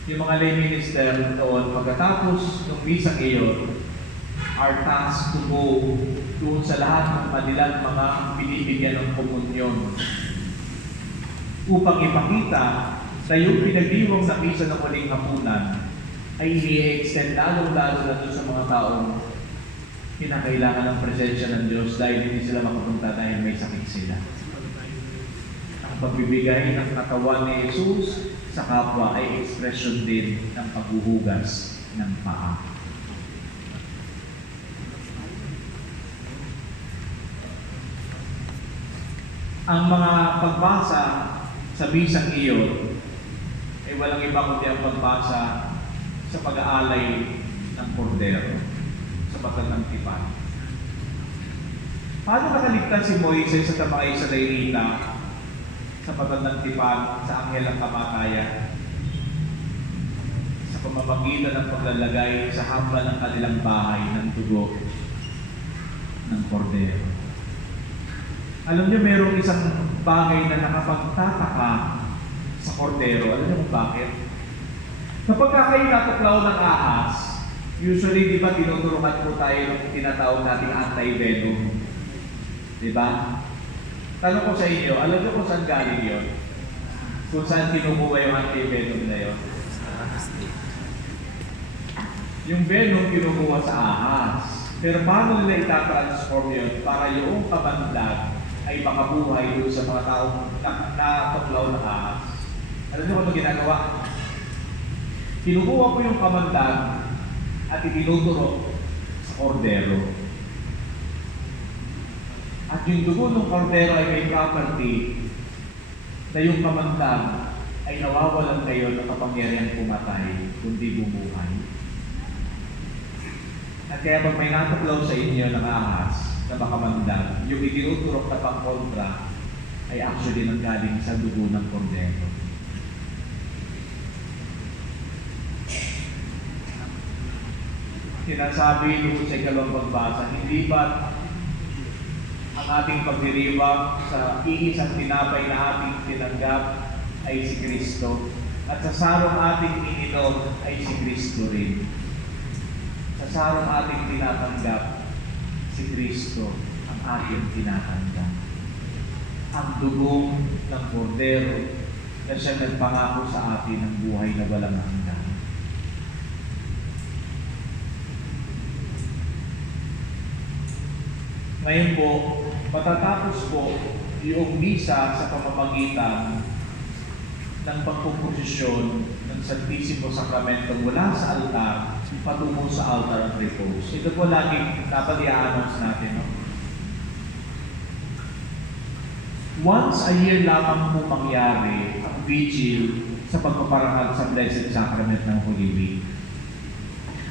Yung mga lay minister noon, pagkatapos ng misang iyon, are tasked to go doon sa lahat ng kanilang mga binibigyan ng komunyon upang ipakita na yung pinagdiwang na misa ng huling hapunan ay i-extend lalong-lalo na doon sa mga taong kinakailangan ng presensya ng Diyos dahil hindi sila makapunta dahil may sakit sila. Pagbibigay ng katawan ni Jesus sa kapwa ay ekspresyon din ng paghuhugas ng paa. Ang mga pagbasa sa bisang iyon ay walang iba kundi ang pagbasa sa pag-aalay ng kordero sa Batang ng Tipan. Paano nakaligtas si Moises sa tamakay sa Lainita sa Batang Tipan, sa anghel ng kamatayan, sa pamamagitan ng paglalagay sa hamba ng kanilang bahay ng dugo ng kordero? Alam niyo, mayroong isang bagay na nakapagtataka sa kordero. Alam niyo kung bakit? Kapag kayo natuklaw ng ahas, usually, di ba, tinuturukan po tayo ng tinatawag nating anti-venom. Di ba? Tanong ko sa inyo, alam niyo kung saan galing yun? Kung saan kinukuha yung anti-venom na yun? Yung venom kinukuha sa ahas. Pero paano nila itatransform yun para yung kabandag ay makabuhay doon sa mga taong natuklaw ng ahas? Alam niyo kung ano ginagawa? Kinukuha ko yung kabandag at itinuturo sa kordero. At yung dugo ng kordero ay may property na yung kamandag ay nawawalan kayo ng kapangyarihang pumatay kundi bumuhay. At kaya pag may natuklaw sa inyo ng ahas na makamandag, yung itinuturok na pang-kontra ay actually nanggaling sa dugo ng kordero. Sinasabi doon sa ikalawang pagbasa, hindi ba ang ating pagdiriwang sa iisang tinapay na ating tinanggap ay si Kristo, at sa sarong ating ininom ay si Kristo rin. Sa sarong ating tinatanggap, si Kristo ang ating tinatanggap. Ang dugong ng kordero na siya nagpangako sa atin ng buhay na walang hanggan. Ngayon po, matatapos po yung misa sa pamamagitan ng pagpuposisyon ng Santisimo Sacramento mula sa altar patungo sa altar of repose. Ito po laging dapat i-announce natin. No? Once a year lamang po mangyari ang vigil sa pagpaparangal sa Blessed Sacrament ng Holy Week.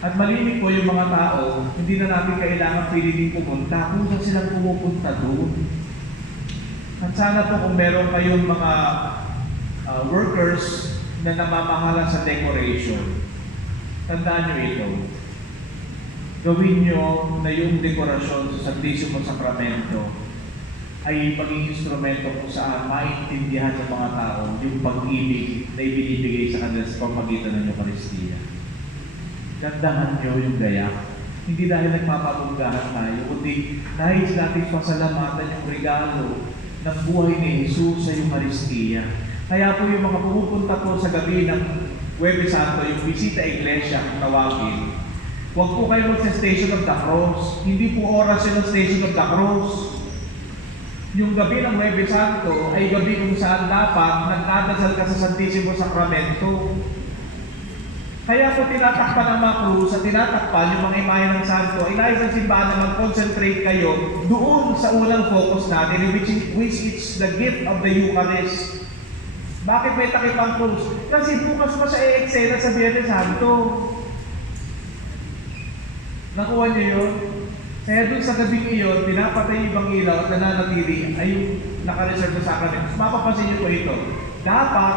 At malinig po yung mga tao, hindi na natin kailangan piliting pumunta kung saan silang pumupunta doon. At sana po kung meron kayong mga workers na namamahala sa decoration, Tandaan nyo ito. Gawin nyo na yung dekorasyon sa Santisimo Sakramento ay maging instrumento kung saan maintindihan ng mga tao yung pag-ibig na ibinibigay sa kanila sa pamagitan ng Eucharistia. Gandahan nyo yung gayak. Hindi dahil nagpapabunggahan tayo, kundi nais natin pasalamatan yung regalo ng buhay ni Jesus sa Eucharistia. Kaya po yung mga pumupunta po sa gabi ng Huwebes Santo, yung bisita iglesia kung tawagin, huwag po kayo sa Station of the Cross. Hindi po oras yun ang Station of the Cross. Yung gabi ng Huwebes Santo ay gabi kung saan dapat nagdadasal ka sa Santisimo Sakramento. Kaya po tinatakpan ng mga krus at tinatakpan yung mga imahe ng Santo, ay nais ng simbahan na mag-concentrate kayo doon sa unang focus natin, which is the gift of the Eucharist. Bakit may takip ang krus? Kasi bukas pa siya i-eksena sa Biyernes Santo. Nakuha niyo yun? Kaya doon sa gabing iyon, pinapatay yung ibang ilaw at nananatili ay yung nakareserve sa sacrament. Mapapansin niyo po ito. Dapat,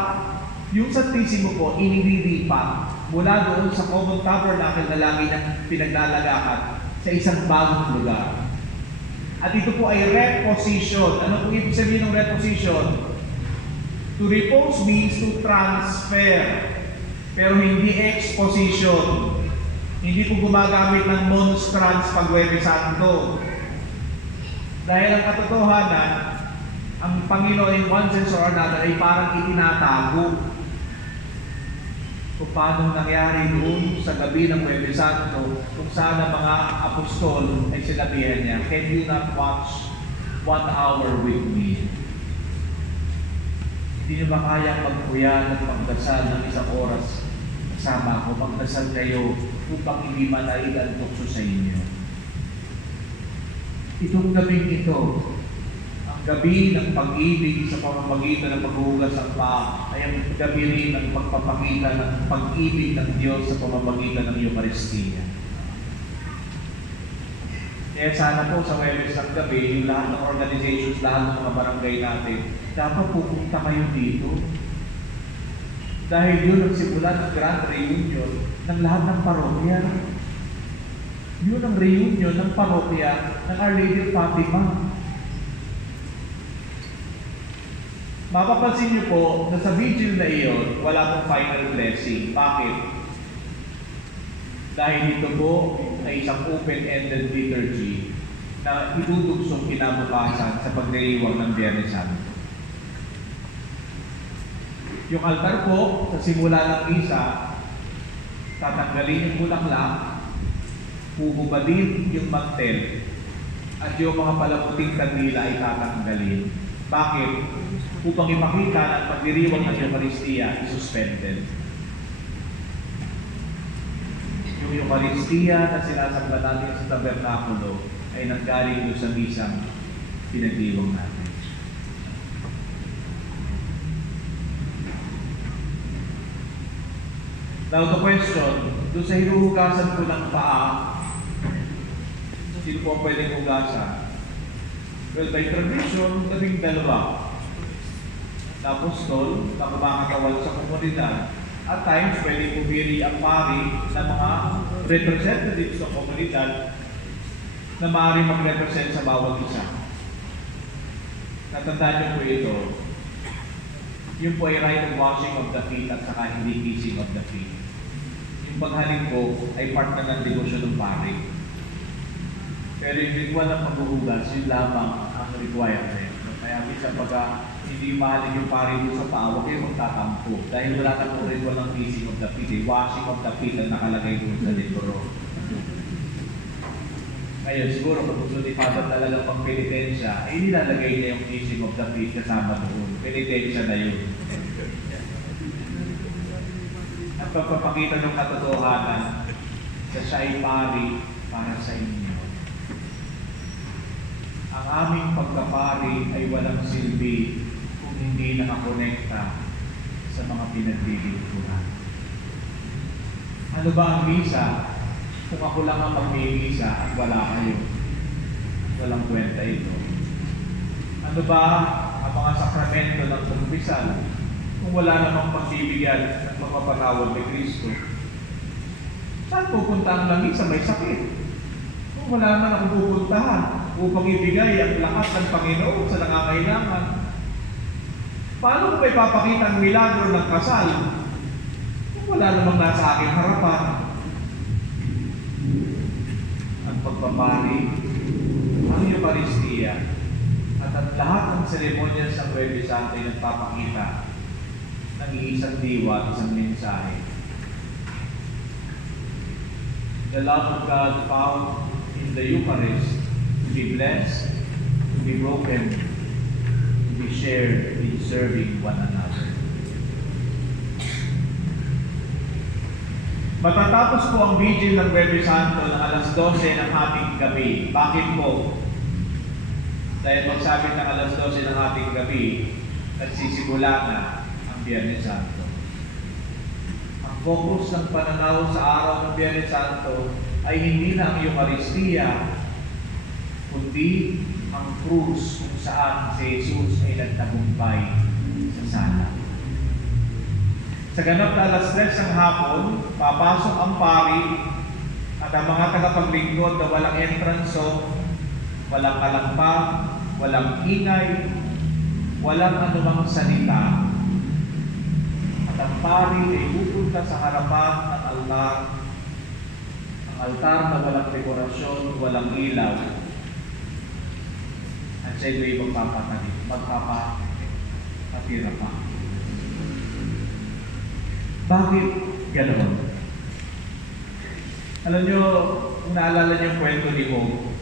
yung Santisimo po, inililipat mula doon sa common tabernacle na lagi niyang pinaglalagakan sa isang bagong lugar. At ito po ay reposition. Ano po ibig sabihin ng reposition? To repose means to transfer, pero hindi exposition. Hindi po gumagamit ng monstrance pag Huwebes Santo. Dahil ang katotohanan, ang Panginoon in one sense or another ay parang itinatago. Kung paano nangyari doon sa gabi ng Huwebes Santo, kung saan ang mga apostol ay sinabihan niya, "Can you not watch 1 hour with me?" Hindi niyo ba kaya magpuyan at magdasal ng 1 oras kasama ako? Magdasal kayo upang hindi mataid ang tukso sa inyo. Itong gabing ito, ang gabi ng pag-ibig sa pamamagitan ng paghuhugas ng paa, ay ang gabi rin ng pagpapakita ng pag-ibig ng Diyos sa pamamagitan ng Eucharistia. Kaya sana po sa Huwebes ng gabi, yung lahat ng organizations, lahat ng mga barangay natin, dapat pupunta kayo dito. Dahil yun ang simula ng grand reunion ng lahat ng parokya. Yun ang reunion ng parokya ng Our Lady of Fatima. Mapapansin niyo po na sa vigil na iyon, wala pong final blessing. Bakit? Dahil ito po ay isang open-ended liturgy na itutugsong kinabukasan sa pagdiriwang ng Biyernes Santo. Yung altar po, sa simula ng misa, tatanggalin yung bulaklak, huhubadin yung mantel, at yung mga palamuting kandila ay tatanggalin. Bakit? Upang ipakita na ang pagdiriwang ng Eucharistia ay suspended. Yung Eucharistia na sinasamba natin sa tabernakulo ay nanggaling doon sa misang pinagdiwang natin. Now the question, doon sa hinuhugasan ko ng paa, sino po pwedeng hugasan? Well, by tradition, 12 na apostol na kumakatawal sa komunidad. At times, pwedeng pumili ang pari ng mga representatives ng komunidad na maaaring mag-represent sa bawat isa. Natandaan niyo po ito. Yun po ay rite of washing of the feet at saka hindi kissing of the feet. Yung paghalik po ay part na ng devotion ng pari. Pero yung ritual ng paghuhugas, yun lamang ang requirement. Kaya minsan pagka hindi mahalik yung pari doon sa paa, huwag kayo magtatampo. Dahil wala na pong ritual ng kissing of the feet, washing of the feet ang nakalagay doon sa libro. Ngayon, siguro kung gusto ni Father talagang pang-penitensya, ay nilalagay niya yung kissing of the feet kasama doon. Penitensya na yun. At pagpapakita ng katotohanan sa siya ay pari para sa inyo. Ang aming pagkapari ay walang silbi kung hindi nakakonekta sa mga pinaglilingkuran. Ano ba ang misa? Kung ako lang ang magmimisa at wala kayo, walang kwenta ito. Ano ba ang mga sakramento ng pagpisal kung wala namang pagbibigyan ng pagpapatawad ni Kristo? Saan pupunta ang langis sa may sakit? Kung wala naman akong pupuntahan upang ibigay ang lakas ng Panginoon sa nangangailangan, paano ko may papakita ang milagro ng kasal kung wala namang nasa aking harapan? Ang pagpapari, ang Eucharistia, at ang lahat ng seremonyas ng Huwebes Santo ay nagpapakita ng iisang diwa, isang mensahe. The love of God found in the Eucharist to be blessed, to be broken, to be shared in serving one another. Matatapos po ang vigil ng Huwebes Santo ng alas 12 ng ating gabi. Bakit po? Dahil pagsapit ng alas 12 ng ating gabi, nagsisimula na ang Biyernes Santo. Ang focus ng pananaw sa araw ng Biyernes Santo ay hindi na ang Eucharistia, kundi ang krus kung saan si Jesus ay nagtagumpay sa sala. Sa ganap na alas 3 ng hapon, papasok ang pari at ang mga tagapaglingkod na walang entrance song, walang kalampag, walang ingay, walang anumang salita. At ang pari ay pupunta sa harapan ng altar. Ang altar na walang dekorasyon, walang ilaw. At siya ay magpapatira pa. Bakit ganoon? Alam nyo, kung naalala niyo yung kwento ni Job,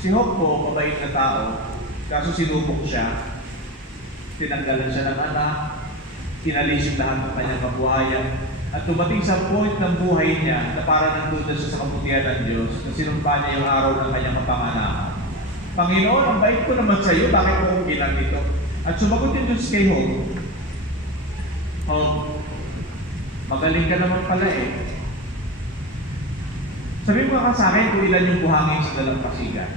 si Job po, mabait na tao, kaso sinubok siya, tinanggalan siya ng anak, tinalis yung lahat ng kanyang kabuhayan, at tumating sa point ng buhay niya na para nandun siya sa kabutihan ng Diyos, na sinumpa niya yung araw ng kanyang kapanganakan. Panginoon, ang bait ko naman sa iyo, bakit mo kong ginagito? At sumagot yung Diyos kay Job, Job, magaling ka naman pala eh. Sabi mo ka sa akin kung ilan yung buhangin sa dalampasigan.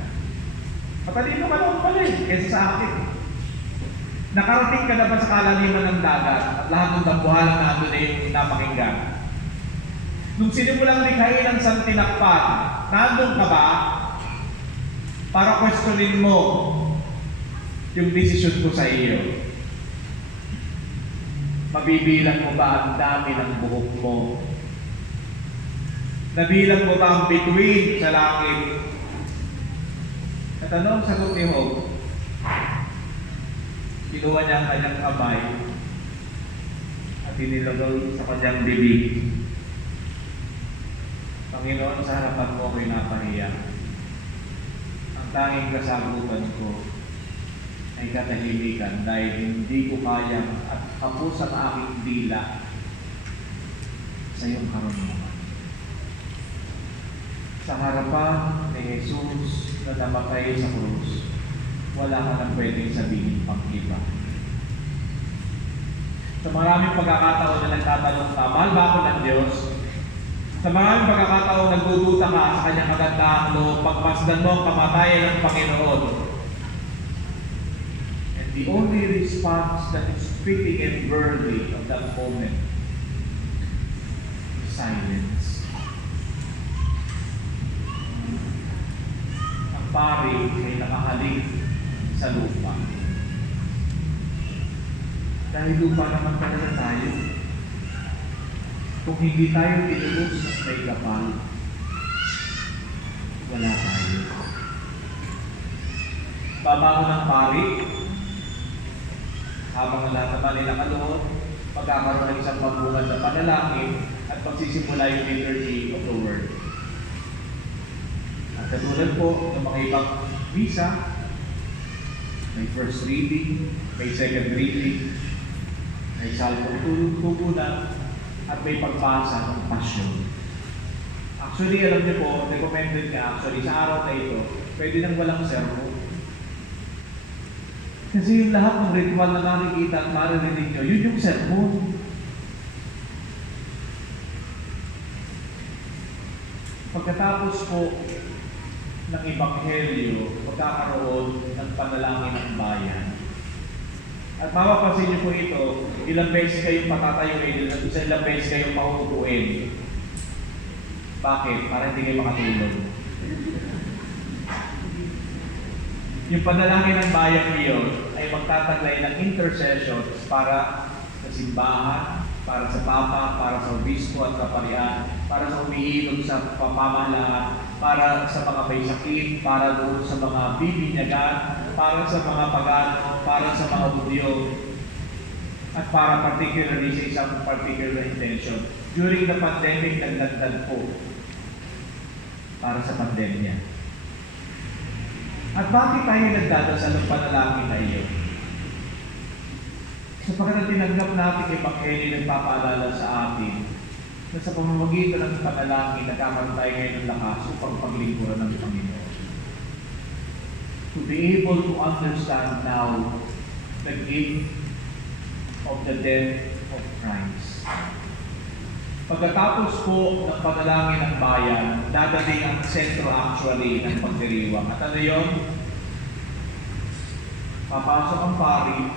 Matalino ka naman pala eh, kaysa sa akin. Nakarating ka na ba sa kalaliman ng dagat at lahat ng dambuhalang nandun na yung napakinggan? Nung sinimulang likhain ang santinakpan, nandun ka ba para questionin mo yung desisyon ko sa iyo? Mabibilang mo ba ang dami ng buhok mo? Nabilang mo ba ang bituin sa langit? At ano ang sagot ni Job? Kinuha niya ang kanyang kamay at inilagay sa kanyang bibig. Panginoon, sa harapan mo ako'y napahiya. Ang tanging kasagutan ko ay katahimikan dahil hindi ko kayang at kapos ang aking dila sa iyong karunungan. Sa harapan ni Jesus na namatay sa krus, wala ka nang pwedeng sabihin pang iba. Sa maraming pagkakataon na nagtatanong ka, mahal ba ako ng Diyos? Sa maraming pagkakataon nagdududa ka sa kanyang kagandahan loob, pagmasdan mo ang kamatayan ng Panginoon. The only response that is fitting and worthy of that moment is silence. Ang pari ay nakahalik sa lupa. Dahil lupa naman talaga tayo. Kung hindi tayo tinubos ng may kapal, wala tayo. Babago ng pari, habang lahat naman ay nakaloon, pagkakaroon ng isang magbungad na panalangin at pagsisimula yung liturgy of the Word. At katulad po ng mga ibang misa, may first reading, may second reading, may salmong tugunan, at may pagbasa ng pasyon. Actually, alam niyo po, recommended nga actually sa araw na ito, pwede nang walang sermon. Kasi yung lahat ng ritual na nakikita at maririnig nyo, yun yung sermon. Pagkatapos po ng Ebanghelyo, magkakaroon ng panalangin ng bayan. At mapapansin niyo po ito, ilang beses kayong patatayuin at ilang beses kayong pauupuin. Bakit? Para hindi kayo makatulog. Yung panalangin ng bayan iyon ay magtataglay ng intercessions para sa simbahan, para sa Papa, para sa Obispo at Kaparian, para sa umiinom sa pamamahalaan, para sa mga may sakit, para doon sa mga bibinyagan, para sa mga pagano, para sa mga budyo, at para particularly sa isang particular intention. During the pandemic, nagdagdag po para sa pandemya. At bakit tayo nagdadasal ng panalangin na iyon? Sapagkat tinanggap natin yung Ebanghelyo nagpapaalala sa atin na sa pamamagitan ng panalangin, nagkakaroon tayo ngayon ng lakas upang paglingkuran ng Panginoon. To be able to understand now the gift of the death of Christ. Pagkatapos po ng panalangin ng bayan, dadating ang sentro actually ng pagdiriwang. At ano yun? Papasok ang pari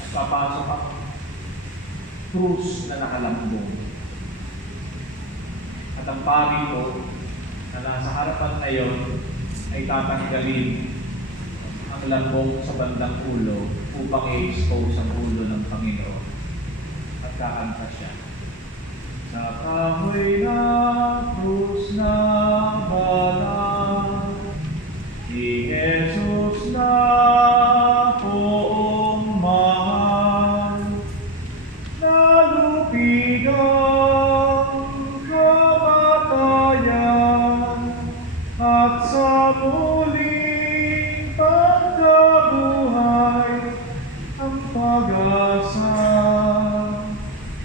at papasok ang krus na nakalambong. At ang pari po na nasa harapan ngayon ay tatanggalin ang lambong sa bandang ulo upang i-expose ang ulo ng Panginoon. At kakanta siya. Sa kahoy na krus na balang, ni Jesus na poong mahal, nalupig ang kamatayan, at sa muling pagkabuhay, ang pag-asa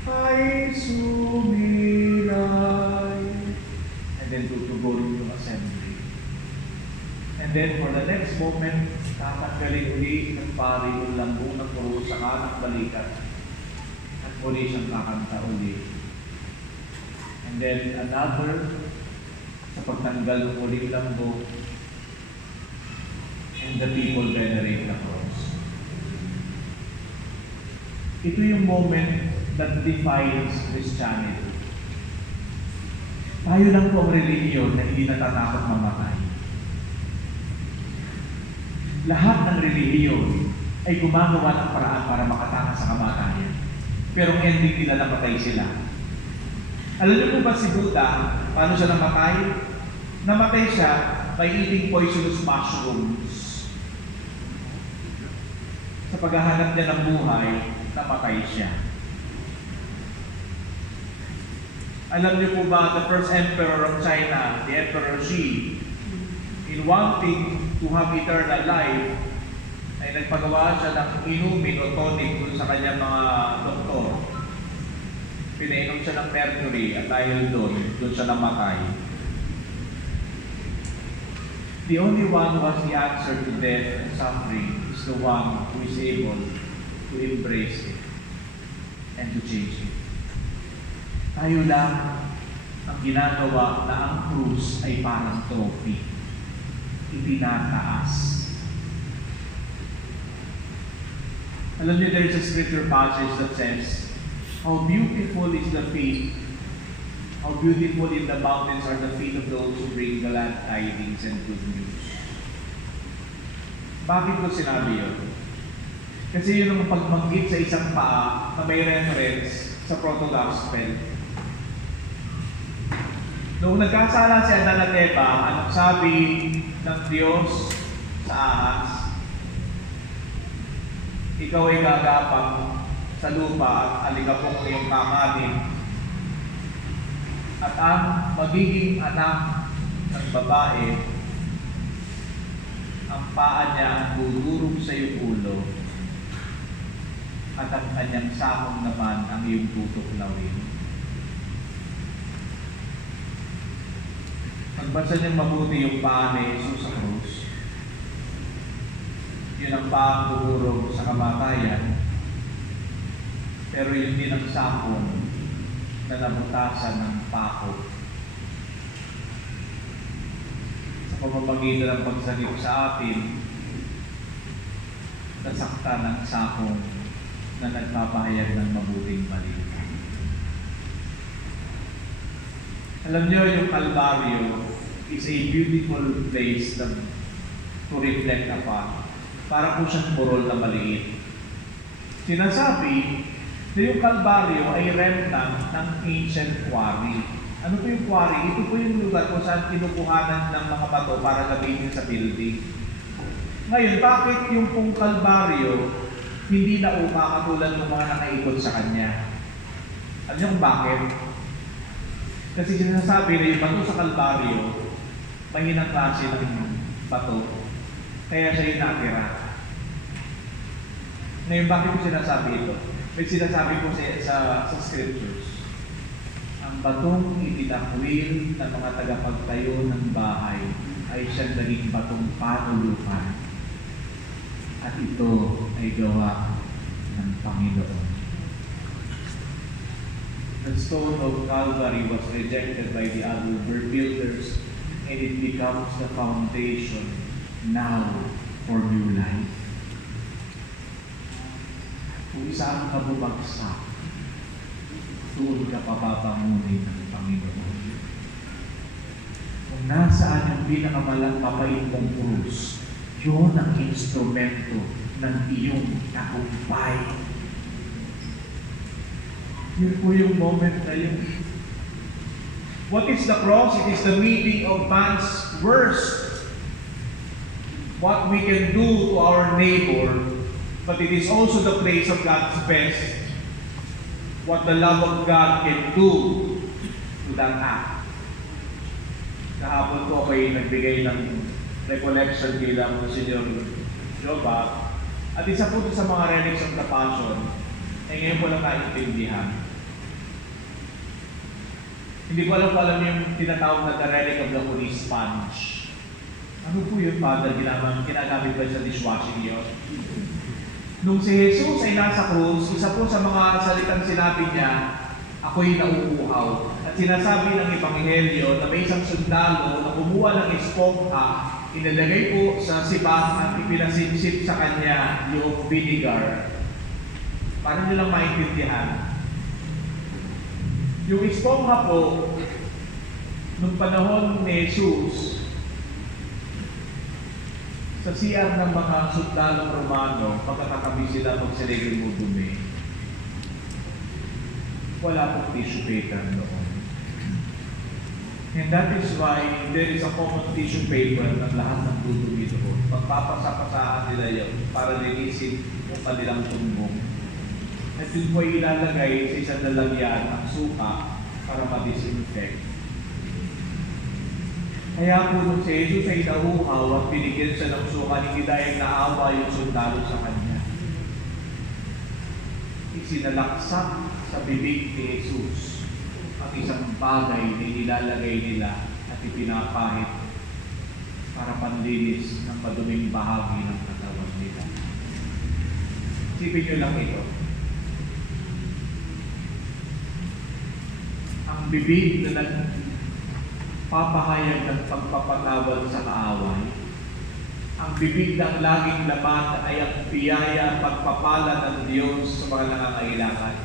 ay sumilay. And then tutugon yung assembly. And then for the next moment, tatanggalin uli ng pari yung lambu ng puro sa kanang balikat. At muli siyang kakanta uli. And then another, sa pagtanggal ng uli lambu, and the people venerate the cross. Ito yung moment that defines Christianity. Tayo lang po ang relihiyon na hindi natatakot mamatay. Lahat ng relihiyon ay gumagawa ng paraan para makatakas sa kamatayan. Pero ang ending nila namatay sila. Alam niyo po ba si Buddha, paano siya namatay? Namatay siya by eating poisonous mushrooms. Sa paghahanap niya ng buhay, namatay siya. Alam niyo po ba, the first emperor of China, the Emperor Xi, in wanting to have eternal life, ay nagpagawa siya ng inumin o tonic dun sa kanyang mga doktor. Pinainom siya ng mercury at dahil doon siya namatay. The only one who has the answer to death and suffering is the one who is able to embrace it and to change it. Tayo lang ang ginagawa na ang krus ay parang trophy. Itinataas. Alam niyo, there is a scripture passage that says, how beautiful is the feet, how beautiful in the mountains are the feet of those who bring glad tidings and good news. Bakit ko sinabi yun? Kasi yun ang pagbanggit sa isang paa na may reference sa proto-gospel. Noong nagkasala si Adan at Eva, anong sabi ng Diyos sa ahas? Ikaw ay gagapang sa lupa at alikabok iyong kakanin. At ang magiging anak ng babae, ang paa niya ang dudurog sa iyong ulo at ang kanyang sakong naman ang iyong tutuklawin. Pagbasa niyang mabuti yung paa ni Jesus sa krus, yun ang paang dudurog sa kamatayan, pero yun din ang sakong na nabutasan ng pako. Sa pamamagitan ng pagsagip sa atin, nasakta ng sakong na nagpapahayag ng mabuting balita. Alam niyo, yung Calvario is a beautiful place to reflect upon. Para po siyang burol na maliit. Sinasabi na yung Calvario ay remnant ng ancient quarry. Ano po yung quarry? Ito po yung lugar kung saan kinukuhanan ng mga bato para gamitin sa building. Ngayon, bakit yung pong Calvario hindi nauma katulad ng mga nakaikot sa kanya? Alam niyo kung bakit? Kasi sinasabi na yung bato sa Calvario, mahinang klase ng bato. Kaya siya yung natira. Ngayon, bakit ko sinasabi ito? May sinasabi ko sa scriptures. Ang batong itinakwil ng mga tagapagtayo ng bahay ay siyang naging batong panulukan. At ito ay gawa ng Panginoon. The stone of Calvary was rejected by the other builders, and it becomes the foundation now for new life. Kung isang kabubagsak, doon ka papapangunin ng Panginoon. Kung nasaan yung pinakamapait mong krus, yun ang instrumento ng iyong tagumpay. Yun po yung moment na yun. What is the cross? It is the meeting of man's worst. What we can do to our neighbor, but it is also the place of God's best. What the love of God can do to that act. Kahapon po ako ay nagbigay ng recollection bilang Senior Joba. At isa po sa mga relics of the Passion, ay ngayon po lang naintindihan. Hindi ko alam yung tinatawag na the relic of the Holy Sponge. Ano po yun, Father? Ginagamit ba sa dishwashing yun? Nung si Jesus ay nasa krus, isa po sa mga salitang sinabi niya, ako'y nauuhaw. At sinasabi ng Ebanghelyo na may isang sundalo na kumuha ng espongha, inilagay po sa sipa at ipinasinsip sa kanya yung vinegar. Para nyo lang maintindihan. Yung espongha po, nung panahon ni Jesus, sa CR ng mga sundalong Romano, pagkakatabi sila pag sila lumudumi, wala pong tissue paper noon. And that is why there is a common tissue paper ng lahat ng dudumi doon. Pagpapasa-pasahan nila yun para linisin yung kanilang tumbong. At yun po ilalagay sa isang lalagyan ng suka para ma-disinfect. Kaya po nung si Jesus ay nahuhaw at binigyan siya ng suka, hindi dahil naawa yung sundalo sa kanya. Isinalaksak sa bibig ni Jesus ang isang bagay na nilalagay nila at ipinapahid para panlinis ng maduming bahagi ng katawan nila. Isipin nyo lang ito. Ang bibig na nagpapahayag ng pagpapatawad sa kaaway. Ang bibig ng laging laman ay ang biyaya at pagpapala ng Diyos sa mga nangangailangan.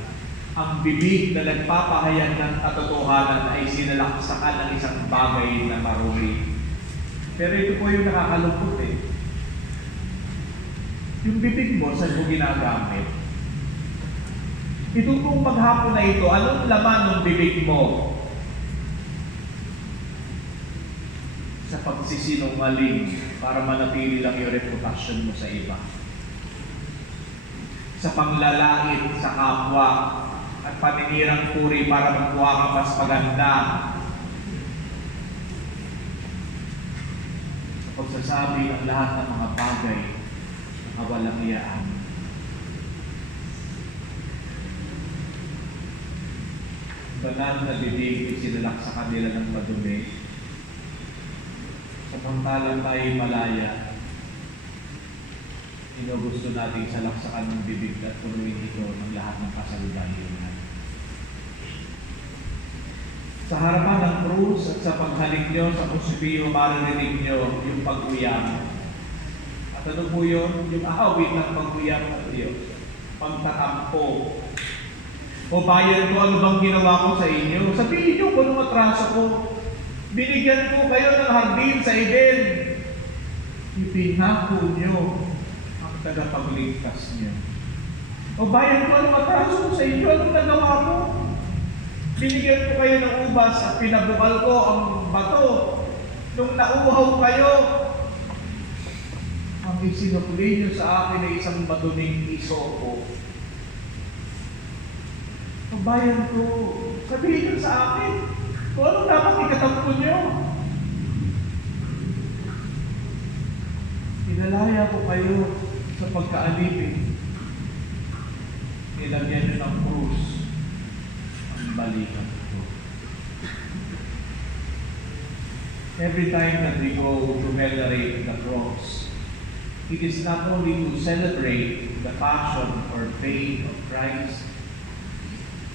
Ang bibig na nagpapahayag ng katotohanan ay sinalaksakan ng isang bagay na marumi. Pero ito po yung nakakalungkot eh. Yung bibig mo, saan mo ginagamit? Ito pong maghapon na ito, anong laman ng bibig mo? Sa pagsisinungaling para manatili lang yung reputasyon mo sa iba. Sa panglalait sa kapwa at paninirang puri para magkuha ka mas maganda. Sa pagsasabi ng lahat ng mga bagay na walang iyaan. Banal na bibig isinalak sa kanila ng madumi. Samantalang tayo malaya, gusto nating salaksakan ng bibig at punuin ito ng lahat ng kasalubalihan. Sa harapan ng krus at sa paghalik nyo sa kusipio, maririnig nyo yung pag-uyam. At ano po yun? Yung ahawit ng pag-uyam ng Diyos. Pagtatampo. O bayan ko, ano bang ginawa ko sa inyo? Sabihin niyo kung anong atraso ko. Binigyan ko kayo ng hardin sa Eden. Ipinako niyo ang tagapagligtas niyo. O bayan ko, anong atraso ko sa inyo? Anong nagawa ko? Binigyan ko kayo ng ubas at pinabukal ko ang bato. Nung nauhaw kayo, ang isinukli niyo sa akin ay isang matuning isopo. O bayan ko, sabihin niyo sa akin, kung ano dapat ikatampo niyo. Inalaya ko kayo sa pagkaalipin. Nilagyan niyo ng krus ang balikan ko. Every time that we go to venerate the cross, it is not only to celebrate the passion or pain of Christ,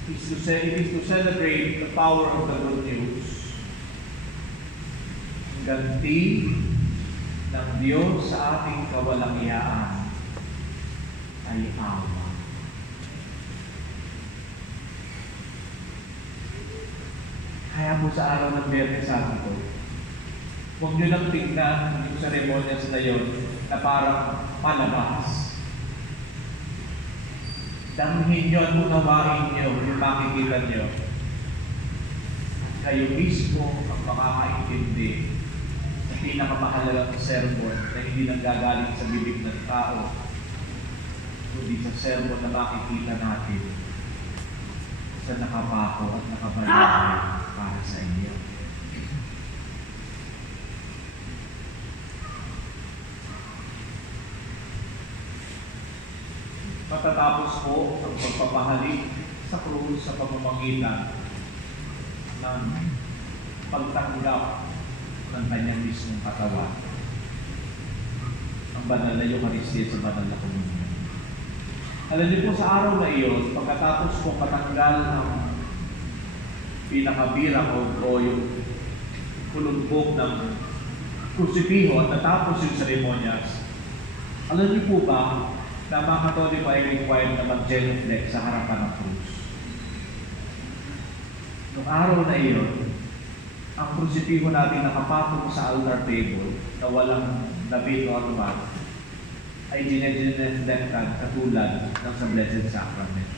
it is to celebrate the power of the good news. Ang ganti ng Diyos sa ating kawalangyaan ay awa. Kaya mo sa araw ng Biyernes Santo, huwag nyo lang tingnan yung seremonyas na yun na parang palabas. Damhin nyo at unawain nyo yung makikita nyo. Kayo mismo ang makakaintindi sa pinakamahalagang sermon na hindi nanggagaling sa bibig ng tao, kundi sa sermon na makikita natin sa nakapako at nakabayari para sa inyo. Matatapos po ang pagpapahalik sa krus sa pamamagitan ng pagtanggap ng kanyang mismong katawan. Ang banal na Eucharistia sa banal na komunyon. Alam niyo po sa araw na iyon, pagkatapos po matanggal ng pinakabira o yung kulumbok ng krusipiho at natapos yung seremonyas, alam niyo po ba na mga Katoliko ay required na mag-genuflect sa harapan ng krus? Noong araw na iyon, ang krusipiho natin nakapatong sa altar table na walang labit o anuman ay gineflectan katulad ng sa Blessed Sacrament.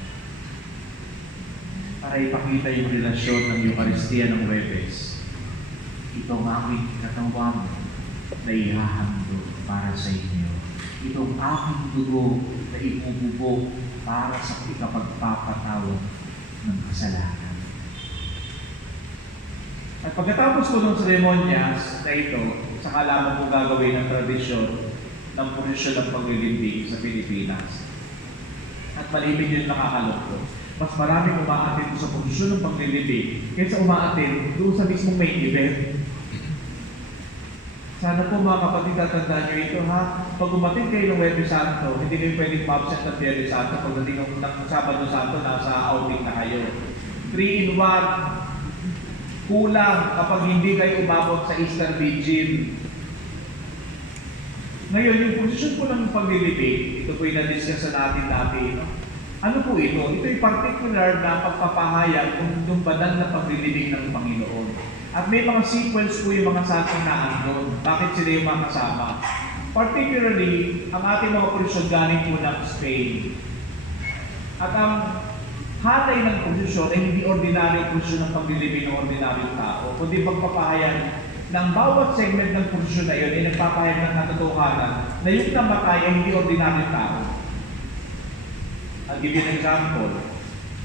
Para ipakita yung relasyon ng Eucharistia ng Huwebes. Ito ang aking katawan na ihahandog para sa inyo. Itong aking dugo na ibububog para sa ikapagpapatawad ng kasalanan. At pagkatapos ko ng seremonyas na ito, saka lamang po gagawin ang tradisyon ng posisyon ng paglilibing sa Pilipinas. At malibig yun nakakalungkot. Mas maraming umaatin sa posisyon ng paglilibing kaysa umaatin doon sa mismong main event. Sana po mga kapatid, tatandaan nyo ito ha. Pag umatin kayo ng Huwebes Santo, hindi kayo pwedeng ma-absent ng Biyernes Santo. Pagdating ng Sabado Santo, nasa outing na kayo. 3-in-1. Kulang kapag hindi kayo umabot sa Easter Vigil. Ngayon, yung posisyon po ng paglilibing, ito po yung na-discuss natin dati. Ano po ito? Ito yung particular na pagpapahayag ng banal na paglilibing ng Panginoon. At may mga sequence po yung mga santong naandun. Bakit sila yung mga kasama? Particularly, ang ating mga posisyon galing po ng Spain. At ang hatay ng posisyon ay hindi ordinaryong posisyon ng paglilibing ng ordinaryong tao, kundi pagpapahayag ng bawat segment ng posisyon na yun ay nagpapahayag ng katotohanan na yung namatay ay hindi ordinaryong tao. I'll give you an example.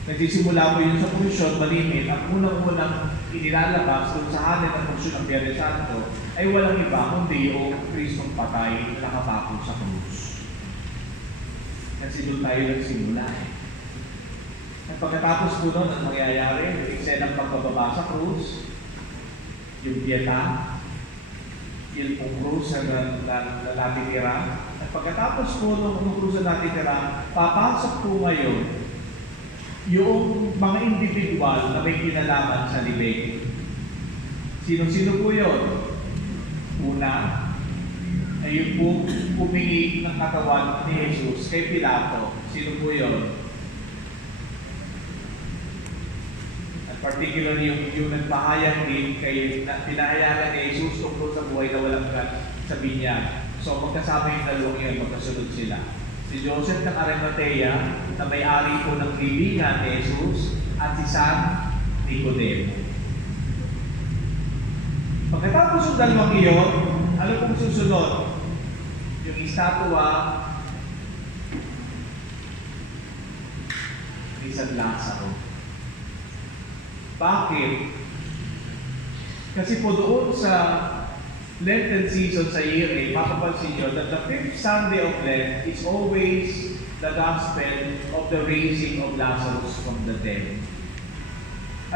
Nagsisimula po yun sa posisyon, malimit, at unang-unang inilalabas kung sa hanin ng posisyon ng Biyernes Santo ay walang iba kundi yung Kristong patay na nakapako sa krus. Kasi doon tayo nagsimula eh. At pagkatapos po nun, ang mangyayari, yung eksenang pagbababa sa krus, yung pieta, yung krus na natitira. At pagkatapos po nung krus na natitira, papasok po ngayon yung mga individual na may kinalaman sa libing. Sino-sino po yun? Una, ay yung po humingi ng katawan ni Jesus kay Pilato. Sino po yun? Particularly yung nagpahayag din kay pinahayagan ni Jesus tungkol sa buhay na walang sabi niya. So magkasama yung dalawang yun, magkasunod sila. Si Joseph ng Arimatea na may-ari po ng libingan ni Jesus at si San Nicodemo. Pagkatapos ng dalawang iyon, ano pong susunod? Yung estatwa ni San Lazaro. Bakit? Kasi po doon sa Lenten season sa year A, mapapansin nyo that the fifth Sunday of Lent is always the gospel of the raising of Lazarus from the dead.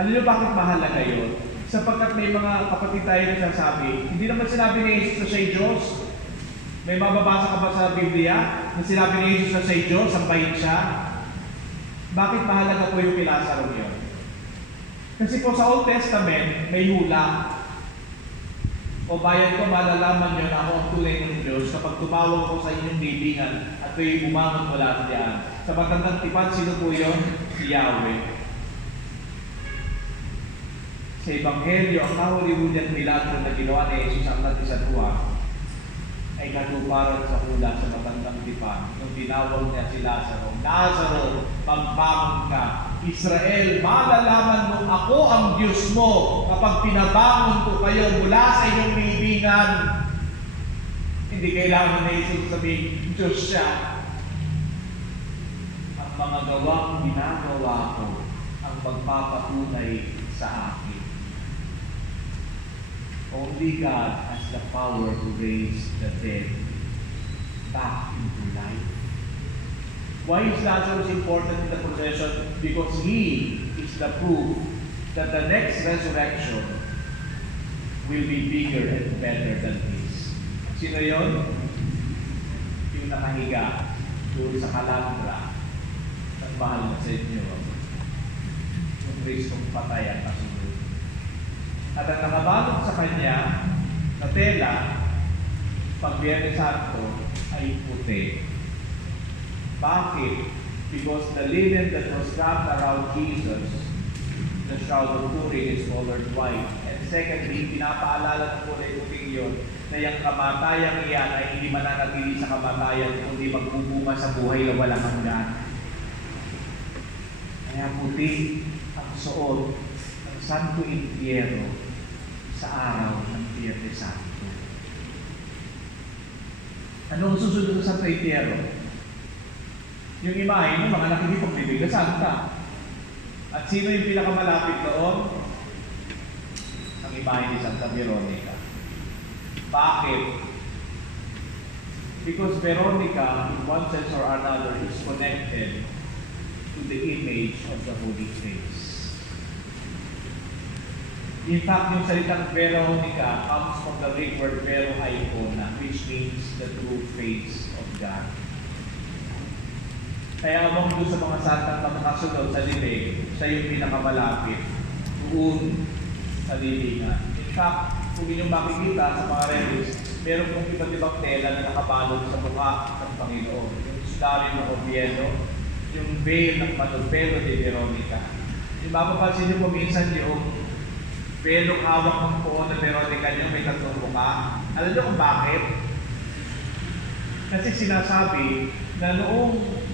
Alam nyo bakit mahalaga yun? Sapagkat may mga kapatid tayo na sasabi, hindi naman sinabi ni Jesus na siya'y Diyos. May mababasa ka ba sa Biblia na sinabi ni Jesus na siya'y Diyos, sambahin siya? Bakit mahalaga po yung kay Lazaro yun? Kasi po sa Old Testament, may hula. O bayan ko, malalaman nyo na ako ang tunay ng Diyos kapag tumawag ko sa inyong libingan at kayo'y bumangon mula diyan. Sa matandang tipan, sino po yun? Si Yahweh. Sa Ebanghelyo, ang kahuli-hulihan milagro na ginawa ni Jesus ang natisadwa ay katuparan sa hula sa matandang tipan. Nung tinawag niya si Lazaro, Lazaro, pagbangon ka. Israel, malalaman mo ako ang Diyos mo kapag pinabangon ko kayo mula sa inyong libingan. Hindi kailangan na Jesus sabihin, Diyos siya. Ang mga gawang ginagawa ko ang magpapatunay sa akin. Only God has the power to raise the dead back into life. Why is Lazarus important in the procession? Because he is the proof that the next resurrection will be bigger and better than his. Sino yun? Yung nakahiga doon sa kalandra ng mahal na sa inyo. Yung Kristong patay at kasunod. At ang nakabalot sa kanya na tela, pag Biyernes Santo, ay puti. Bakit? Because the linen that was wrapped around Jesus, the shroud of Turin, is colored white. And secondly, pinapaalala ng kulay puting yun na yung kamatayang iyan ay hindi mananatili sa kamatayan, kundi magbubunga sa buhay na walang hanggan. Kaya puti ang suot ng Santo Entierro sa araw ng Biyernes Santo. Anong susunod sa Santo Entierro? Yung imahe ng mga nakikipag-bibig na santa. At sino yung pinakamalapit doon? Ang imahe ni Santa Veronica. Bakit? Because Veronica, in one sense or another, is connected to the image of the Holy Face. In fact, yung salitang Veronica comes from the Greek word Vero Icona, which means the true face of God. Kaya among doon sa mga santang makakasunod sa libing, siya yung pinakamalapit doon sa libingan. In fact, kung inyong makikita sa mga relics, meron pong iba't ibang tela na nakabalot sa mukha ng Panginoon. Yung sudario ng Oviedo, yung veil ng Manopelo de Veronica. Yung mapapansin niyo po minsan yung veil ng hawak ng puon na Veronica niyo, may tatlong mukha. Alam niyo kung bakit? Kasi sinasabi na noong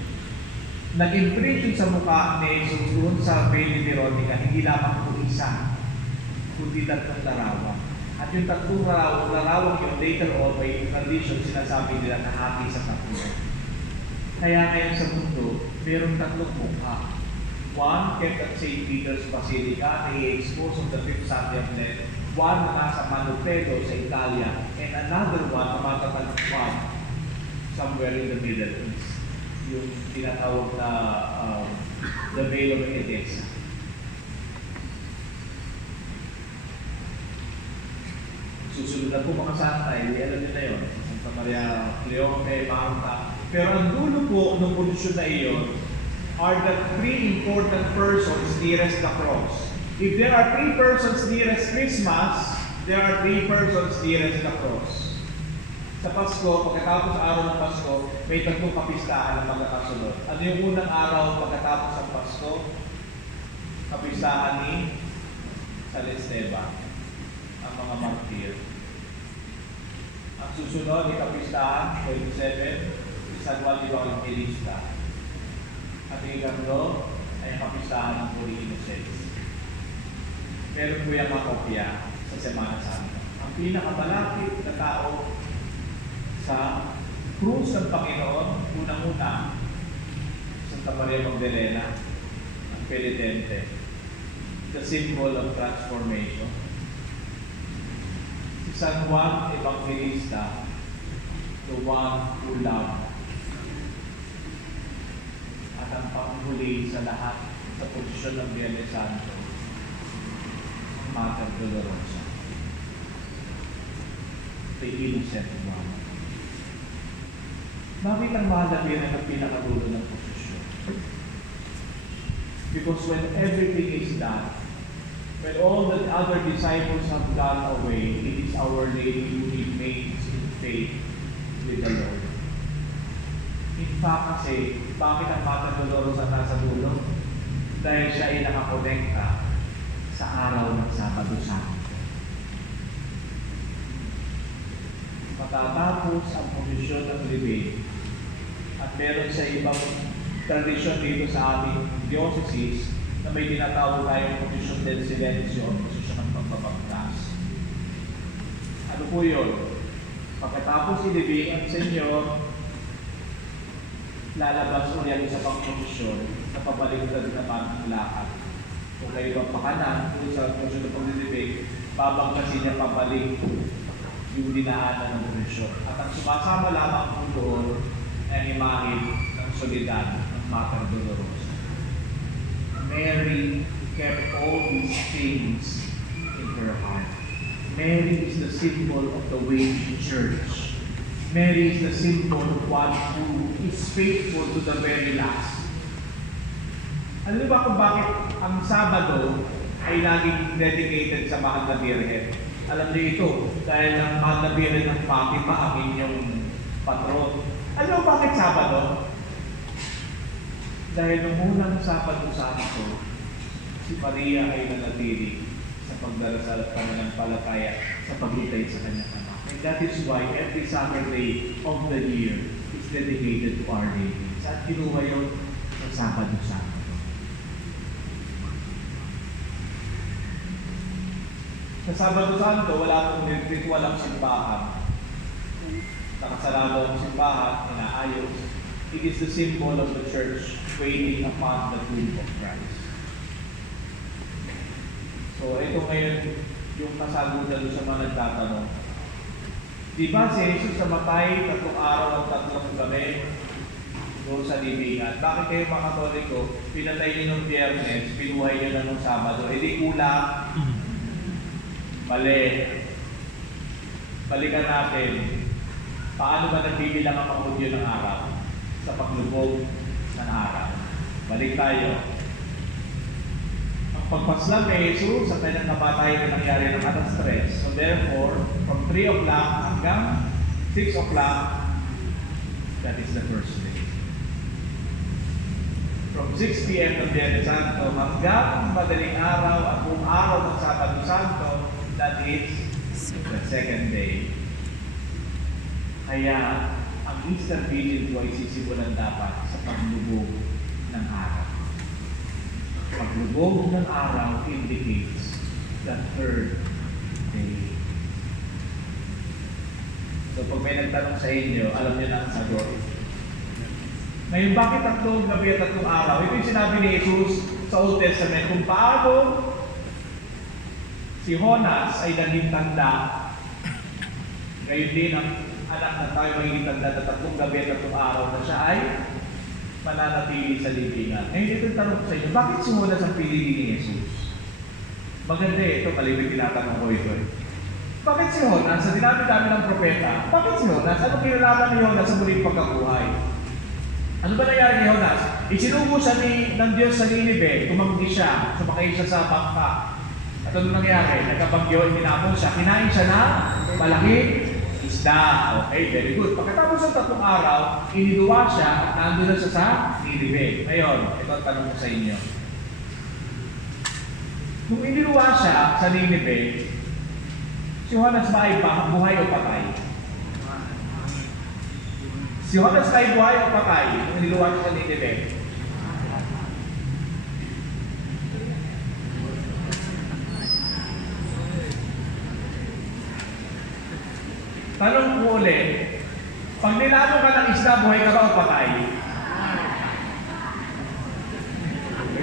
nag-imprint yung sa mukha ni Jesus doon sa veil ni Veronica, hindi lamang po isa, kundi tatlong larawan. At yung tatlong larawang yun, later on, may tradition, sinasabi nila nahati sa tatlo. Kaya ngayon sa mundo, mayroong tatlong mukha. One kept at St. Peter's Basilica, na i-expose on the 5th Sunday of Lent. One na nasa Manopelo sa Italia, and another one na matatagpuan somewhere in the Middle East. Yung tinatawag na the Veil of Edessa. Susunod na po mga santa, hindi alam nyo na yun. Santa Maria Cleope, Marta. Pero ang dulo po ng posisyon na iyon are the three important persons nearest the cross. If there are three persons nearest Christmas, there are three persons nearest the cross. Sa Pasko, pagkatapos araw ng Pasko, may tatlong kapistahan na magkakasunod. Ano yung unang araw pagkatapos ng Pasko? Kapistahan ni San Esteban, ang mga martir. Ang susunod, ikapistahan, 27, si San Juan Evangelista. At yung ikatlo ay ang kapistahan ng Holy Innocents. Meron po yung mga kopya sa Semana Santa. Ang pinakamalapit na tao sa krus ng Panginoon, unang-una, Santa Maria Magdalena, ang penitente, the symbol of transformation. Si San Juan Evangelista, the one who loved. At ang panghuli sa lahat sa posisyon ng Biyernes Santo, ang Mater Dolorosa, the innocent one. Bakit ang mahal na Biyernes ang pinakadulo ng posisyon? Because when everything is done, when all the other disciples have gone away, it is Our Lady who remains in faith with the Lord. In fact kasi, bakit ang Mater Dolorosa nasa dulo? Dahil siya ay nakakonekta sa araw ng Sabado Santo. Matatapos ang posisyon ng libing at meron sa ibang tradisyon dito sa ating diocese na may tinatawag tayong posisyon del silencio o posisyon ng pagbabagtas. Ano po yun? Pagkatapos ilibing ang Senyor, lalabas ulit sa pang-posisyon na pabalik na din naman ang lakad. Kung kayo bang pakanan, kung sa posisyon ng paglilibing, babangkasin niya pabalik yung dinaanan ng posisyon. At ang sumasama lamang po doon ay imahe ng solidad ng Mater Dolorosa. Mary kept all these things in her heart. Mary is the symbol of the waiting church. Mary is the symbol of one who is faithful to the very last. Alam niyo ba kung bakit ang Sabado ay laging dedicated sa Mahal na Birhen? Alam niyo ito, dahil ang Mahal na Birhen ng Fatima ang inyong patron. Alam niyo bakit Sabado? Dahil nung unang Sabado Santo, si Maria ay nanatili sa pagdarasal at pananampalataya sa paghintay sa kanyang anak. And that is why every Saturday of the year is dedicated to Our Lady. Saan kinuha yun? Sa Sabado Santo. Sa Sabado Santo, wala pong ritual ang simbahan. Nakasarado ang simbahan, inaayos. It is the symbol of the church waiting upon the tomb of Christ. So, ito ngayon yung kasagutan sa mga nagtatanong. Di ba si Jesus namatay 3 araw at 3 gabi doon sa libingan? Bakit kayo mga Katoliko, pinatay niyo ng Biyernes, pinuhay niyo na ng Sabado? Eh di kulang. Mali. Balikan natin. Paano ba nagbibilang ang mga Hudyo ng araw? Sa paglubog ng araw. Balik tayo. Ang pagpaslang ni Jesus sa kanyang kamatayan na nangyari ng alas 3. So therefore, from 3 o'clock hanggang 6 o'clock, that is the first day. From 6 p.m. ng Biyernes Santo hanggang madaling araw at buong araw ng Sabado Santo, that is the second day. Kaya, ang Easter Vigil po ay sisimulan dapat sa paglubog ng araw. Paglubog ng araw indicates the third day. So, pag may nagtanong sa inyo, alam niyo na ang sagot. Ngayon, bakit 3 gabi at 3 araw? Ito yung sinabi ni Jesus sa Old Testament kung paano si Jonas ay naging tanda. Ngayon din ang anak na tayo magiging tanda na 3 gabi at 3 araw na siya ay mananatili sa libingan. Ngayon ito yung tanong ko sa inyo, bakit si Jonas ang pinili ni Jesus? Maganda ito, malimit tinatanong ko ito. Bakit si Jonas? Sa dinami-dami ng propeta, bakit si Jonas? Ano kinalaman ni Jonas sa muling pagkabuhay? Ano ba nangyari ni Jonas? Isinugo siya ng Diyos sa Ninive, tumanggi siya, sumakay siya sa bangka. At ano nangyari? Nagkabagyo, hinapon siya, kinain siya na malaking isda. Okay, very good. Pagkatapos ng 3 araw, iniluwa siya at nandun na siya sa Ninive. Ngayon, ito ang tanong ko sa inyo. Nung iniluwa siya sa Nineveh, si Jonas ba ay buhay o patay? Si Jonas ba ay buhay o patay nung iniluwa siya sa Nineveh? Tanong ko ulit, pag nilano ka ng isda, buhay ka ba o patay?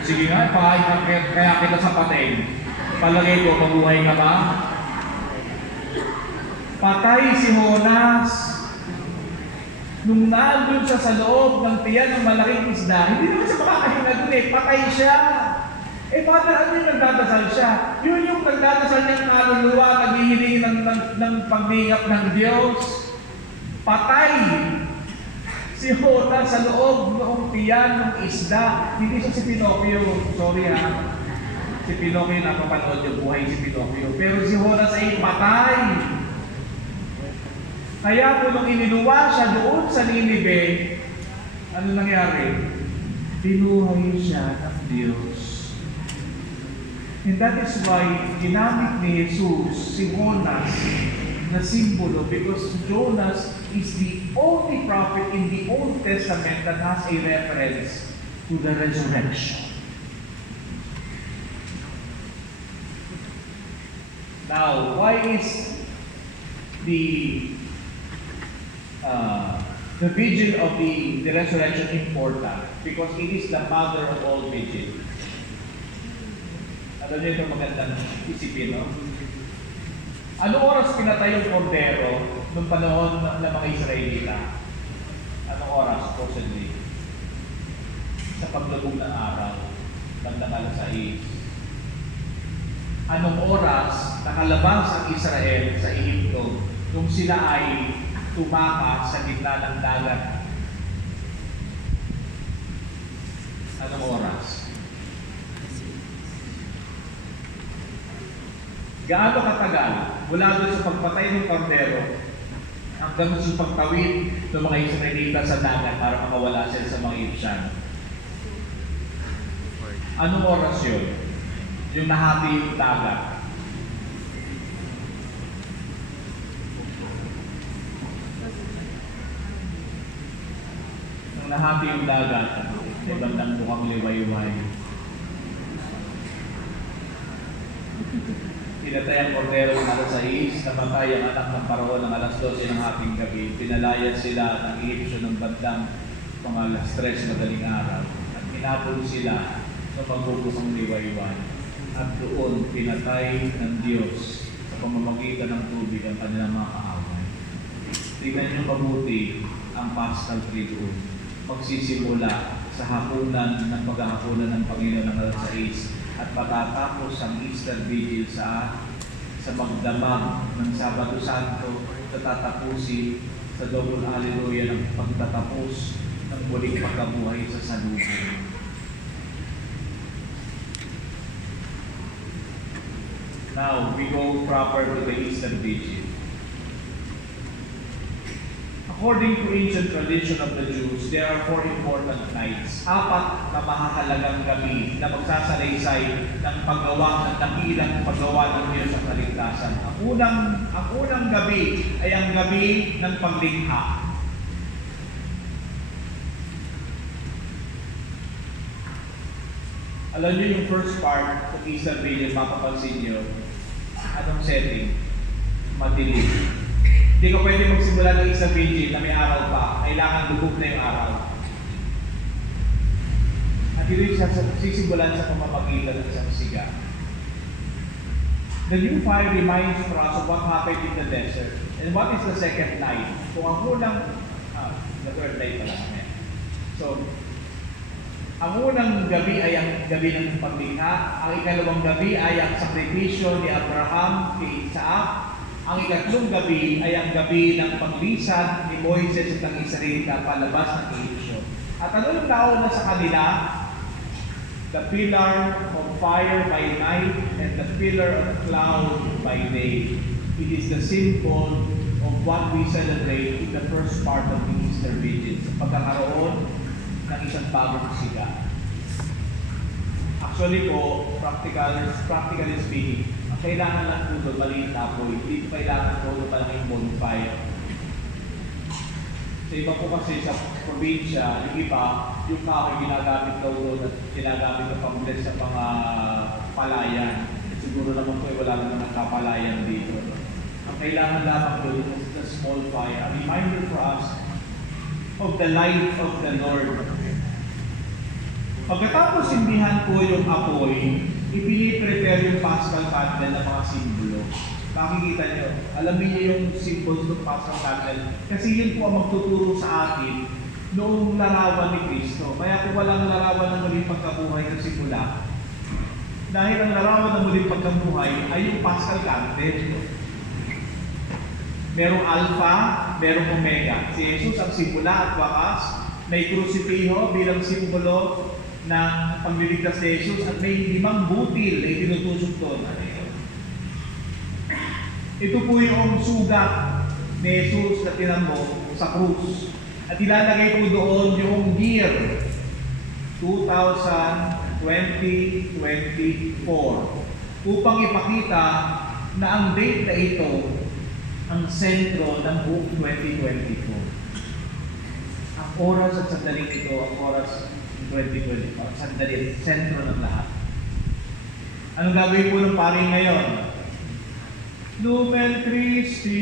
Sige nga, kaya kita sa patay. Palagay ko, mabuhay ka ba? Patay si Jonas. Nung nandun siya sa loob ng tiyan ng malaking isda, hindi naman siya makakahinga dun eh. Patay siya. Eh, ano yung nagdadasal siya? Yun yung nagdadasal niyang kaluluwa, naghihiling ng paglingap ng Diyos. Patay si Jonas sa loob noong tiyan ng isda. Hindi siya si Pinocchio. Sorry ha. Si Pinocchio, napapanood yung buhay si Pinocchio. Pero si Jonas ay patay. Kaya po nung iniluwa siya doon sa Nineveh, ano nangyari? Binuhay siya ng Diyos. And that is why ginamit ni Jesus si Jonas na simbolo, because Jonas is the only prophet in the Old Testament that has a reference to the resurrection. Now, why is the vigil of the resurrection important? Because it is the mother of all vigil. Alam niyo ito magandang isipin, no? Anong oras pinatay yung kordero nung panahon ng mga Israelita? Anong oras, supposedly? Sa paglubog ng araw, bandang alas 6. Anong oras nakalabas ang Israel sa Ehipto nung sila ay tumakas sa gitna ng dagat? Anong oras? Gaano katagal mula doon sa pagpatay ng kordero hanggang sa pagtawid ng mga Israelita sa dagat para makawala sila sa mga Egyptian? Anong oras yun? Yung nahati yung dagat. Nung nahati yung dagat, may bandang mukhang liwayway. Pinatay ang kordero ng alas 6, namatay ang anak ng paraon ng alas 12 ng hating gabi. Pinalayan sila ng Egyptian ng bandang mga alas 3 madaling araw. At hinapon sila sa pagbubukang liwayway. At doon pinatay ng Diyos sa pamamagitan ng tubig ang kanilang mga kaaway. Tingnan niyo mabuti ang Paschal Triduum. Magsisimula sa hapunan ng paghahapunan ng Panginoon ng alas 6 at patatapos ang Easter Vigil sa magdamag ng Sabado Santo na tatapusin sa Double Alleluia ng pagtatapos ng muling pagkabuhay sa salubong. Now, we go proper to the Easter Vigil. According to ancient tradition of the Jews, there are 4 important nights. 4 na mahahalagang gabi na magsasalaysay ng paggawa ng dakilang paggawa ng Diyos sa kaligtasan. Ang unang gabi ay ang gabi ng paglikha. Alam niyo yung first part ng Easter Vigil, mapapansin niyo, anong setting? Madilim. Hindi ka pwede magsimula ng isang vigil na may araw pa. Kailangan lubog na yung araw. At ito yung sisimulan sa pamamagitan ng isang siga. The new fire reminds for us of what happened in the desert. And what is the second night? Kung ang unang, the third night pala kami. So, ang unang gabi ay ang gabi ng paglikha. Ang ikalawang gabi ay ang sakripisyo ni Abraham kay Isaac. Ang ikatlong gabi ay ang gabi ng paglisan ni Moises at ng Israelita palabas ng Ehipsyo. At ano yung nauna sa kanila? The pillar of fire by night and the pillar of cloud by day. It is the symbol of what we celebrate in the first part of the Easter Vigil, sa pagkakaroon ng isang bagong siga. Actually po, practically speaking, ang kailangan lang po doon, maliit na apoy. Hindi po kailangan po doon malaking bonfire. Sa iba po kasi sa probinsya, yung iba, yung kahoy ginagamit daw doon at ginagamit na pang-bless sa mga palayan. At siguro naman po wala naman ng kapalayan dito. Ang kailangan lamang doon is the small fire, a reminder for us of the light of the Lord. Pagkatapos sindihan po yung apoy, ipiniprepare yung Paschal candle ng mga simbolo. Makikita nyo, alamin nyo yung symbols ng Paschal candle kasi yun po ang magtuturo sa atin noong larawan ni Kristo. Kaya kung walang larawan ng muling pagkabuhay ng simula, dahil ang larawan ng muling pagkabuhay ay yung Paschal candle. Merong Alpha, merong Omega. Si Jesus ang simula at wakas, may krusipiho bilang simbolo ng pagliligtas ni Jesus at may 5 butil na itinutusok doon. Ito po yung sugat ni Jesus na tinamo sa krus. At ilalagay po doon yung year 2024 upang ipakita na ang date na ito ang sentro ng buong 2024. Ang oras at sandaling ito, ang oras 2024, sandali, sentro ng lahat. Anong gagawin po ng pari ngayon? Lumen Christi,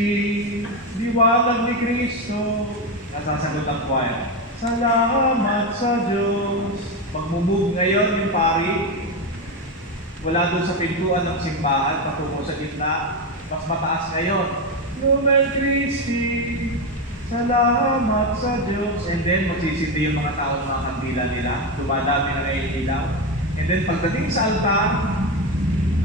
liwanag ni Kristo. Nasasagot ang choir. Salamat sa Diyos. Magmumove ngayon yung pari. Wala doon sa pintuan ng simbahan, patungo sa gitna. Mas mataas ngayon. Lumen Christi, salamat sa Diyos. And then, magsisindi yung mga tao ng mga kandila nila. Dumadami na ngayon ilaw. And then, pagdating sa altar,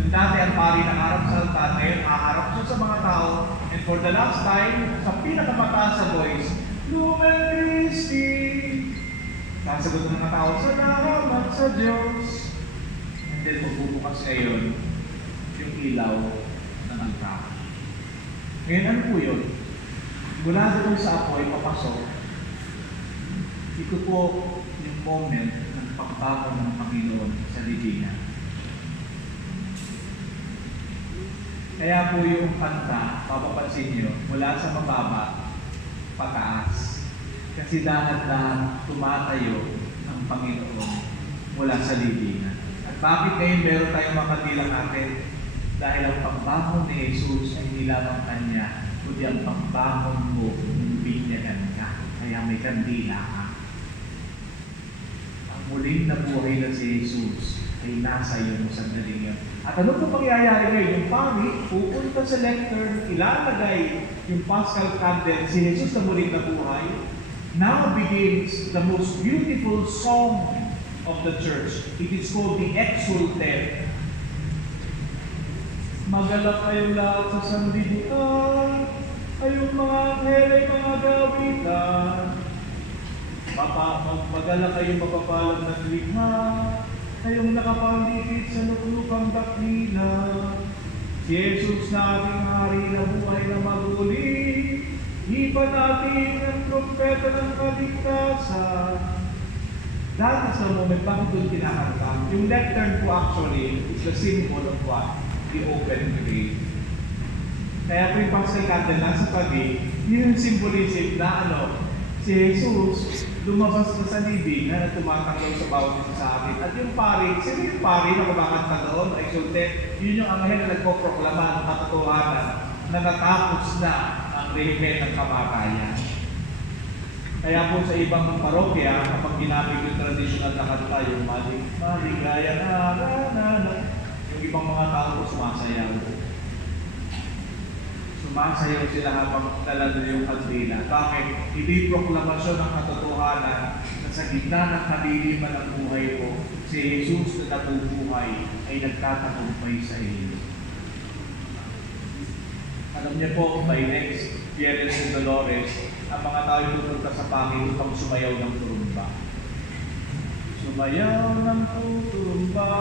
nung dati ang pari nakaharap sa altar, ngayon haharap siya sa mga tao. And for the last time, sa pinakamataas sa voice, Lumen Christi. Sasagot ng mga tao, salamat sa Diyos. And then, magbubukas ngayon yung ilaw ng altar. Ngayon, ano po yun? Mula doon sa apoy, papasok. Ito po yung moment ng pagbago ng Panginoon sa libingan. Kaya po yung kanta, mapapansin nyo, mula sa mababa, pataas. Kasi dahan-dahan tumatayo ang Panginoon mula sa libingan. At bakit ngayon meron tayong makadilang natin? Dahil ang pagbangon ni Jesus ay hindi lamang kanya, kundi ang pagbangon mo ng binyagan ka. Kaya may kandila ka. Ang muling nabuhay na si Jesus ay nasa iyo mo sandaling yun. At ano po pangyayari ngayon? Yung pari, pupunta sa lectern, ilalagay yung Paschal candle, si Jesus na muling nabuhay. Now begins the most beautiful song of the church. It is called the Exultet. Magalak kayong lahat sa sanlibutan, kayong mga anghel ay mga gawitan. Magalak kayong mapapalag ng likha, kayong nakapaligid sa luklukang dakila. Si Jesus na ating hari na buhay na maguli, iba natin ang trumpeta ng kaligtasan. Dahil sa moment, bakit doon kinakanta? Yung lectern po actually is the symbol of what? The open grave. Kaya po yung Paschal candle nasa tabi, yun yung symbolism na si Jesus lumabas na sa libingan at tumatanggaw sa bawat isa sa atin. At yung pari, sino yung pari na kumakanta doon, Exultet, yun yung anghel na nagpoproklama ng katotohanan na natapos na ang rehimen ng kamatayan. Kaya po sa ibang parokya, kapag ginamit yung traditional na kanta, yung maligaya na, yung ibang mga tao po sumasayaw. Sumasayaw sila habang dala yung kandila. Bakit? Hindi proklamasyon ng katotohanan na sa gitna ng kadiliman ng buhay ko, si Jesus na nabubuhay ay nagtatagumpay sa iyo. Alam niyo po, by next Viernes de Dolores, ang mga tao pupunta sa Panginoon upang sumayaw ng turumba. Sumayaw ng tutumba,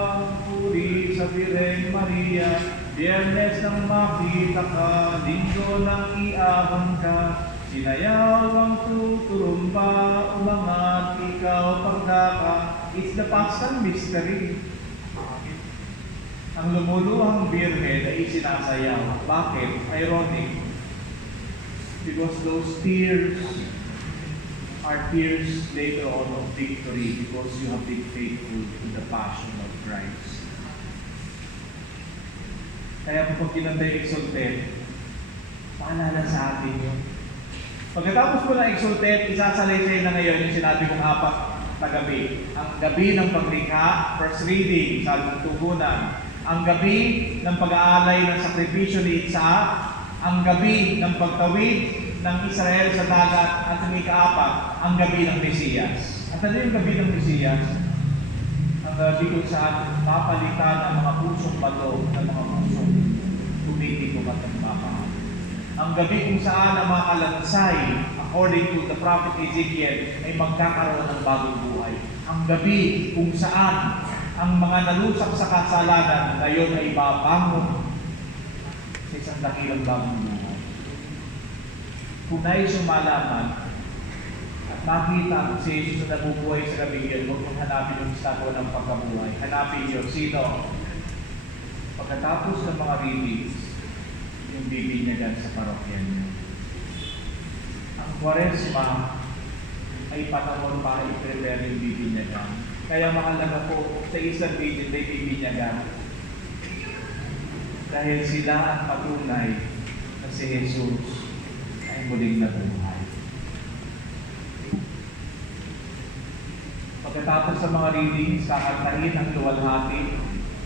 puri sa Birhen Maria, Biyernes nang makita ka, Linggo nang iahon ka, sinayaw ang tuturumba, umangat ikaw pagdaka. It's the Paschal mystery. ang lumuluhang birhen ay isinasayaw. Bakit? Ironic. Because those tears are tears later on of victory because you have been faithful to the passion of Christ. Kaya kung kinanta yung Exultet, paalala sa atin yun. Pagkatapos po ng Exultet, isasalaysay na ngayon yung sinabi kong apat na gabi. Ang gabi ng paglikha, first reading, sa tugunan. Ang gabi ng pag-aalay ng sakripisyo ni Isaac. Ang gabi ng pagtawid ng Israel sa dagat. At ang ikaapat, ang gabi ng Mesiyas. At ano yung gabi ng Mesiyas? Ang gabi kung saan mapalitan ang mga pusong bato ng mga pusong tumitigong at nagmamahal. Ang gabi kung saan ang mga kalansay, according to the prophet Ezekiel, ay magkakaroon ng bagong buhay. Ang gabi kung saan ang mga nalusak sa kasalanan ngayon ay babangon sa isang dakilang bagong buhay. Kung nais yung malaman at makita si Jesus na nabubuhay sa gabi yun, huwag mong hanapin yung statwa ng pagkabuhay. Hanapin yun. Sino? Pagkatapos ng mga readings, yung bibinyagan sa parokya niyo. Ang Kwaresma ay panahon para i-prepare yung bibinyagan. Kaya mahalaga po sa isang video ay bibinyagan. Dahil sila ang patunay na si Jesus ay muling nabuhay. Pagkatapos sa mga readings, kakantahin ang luwalhati,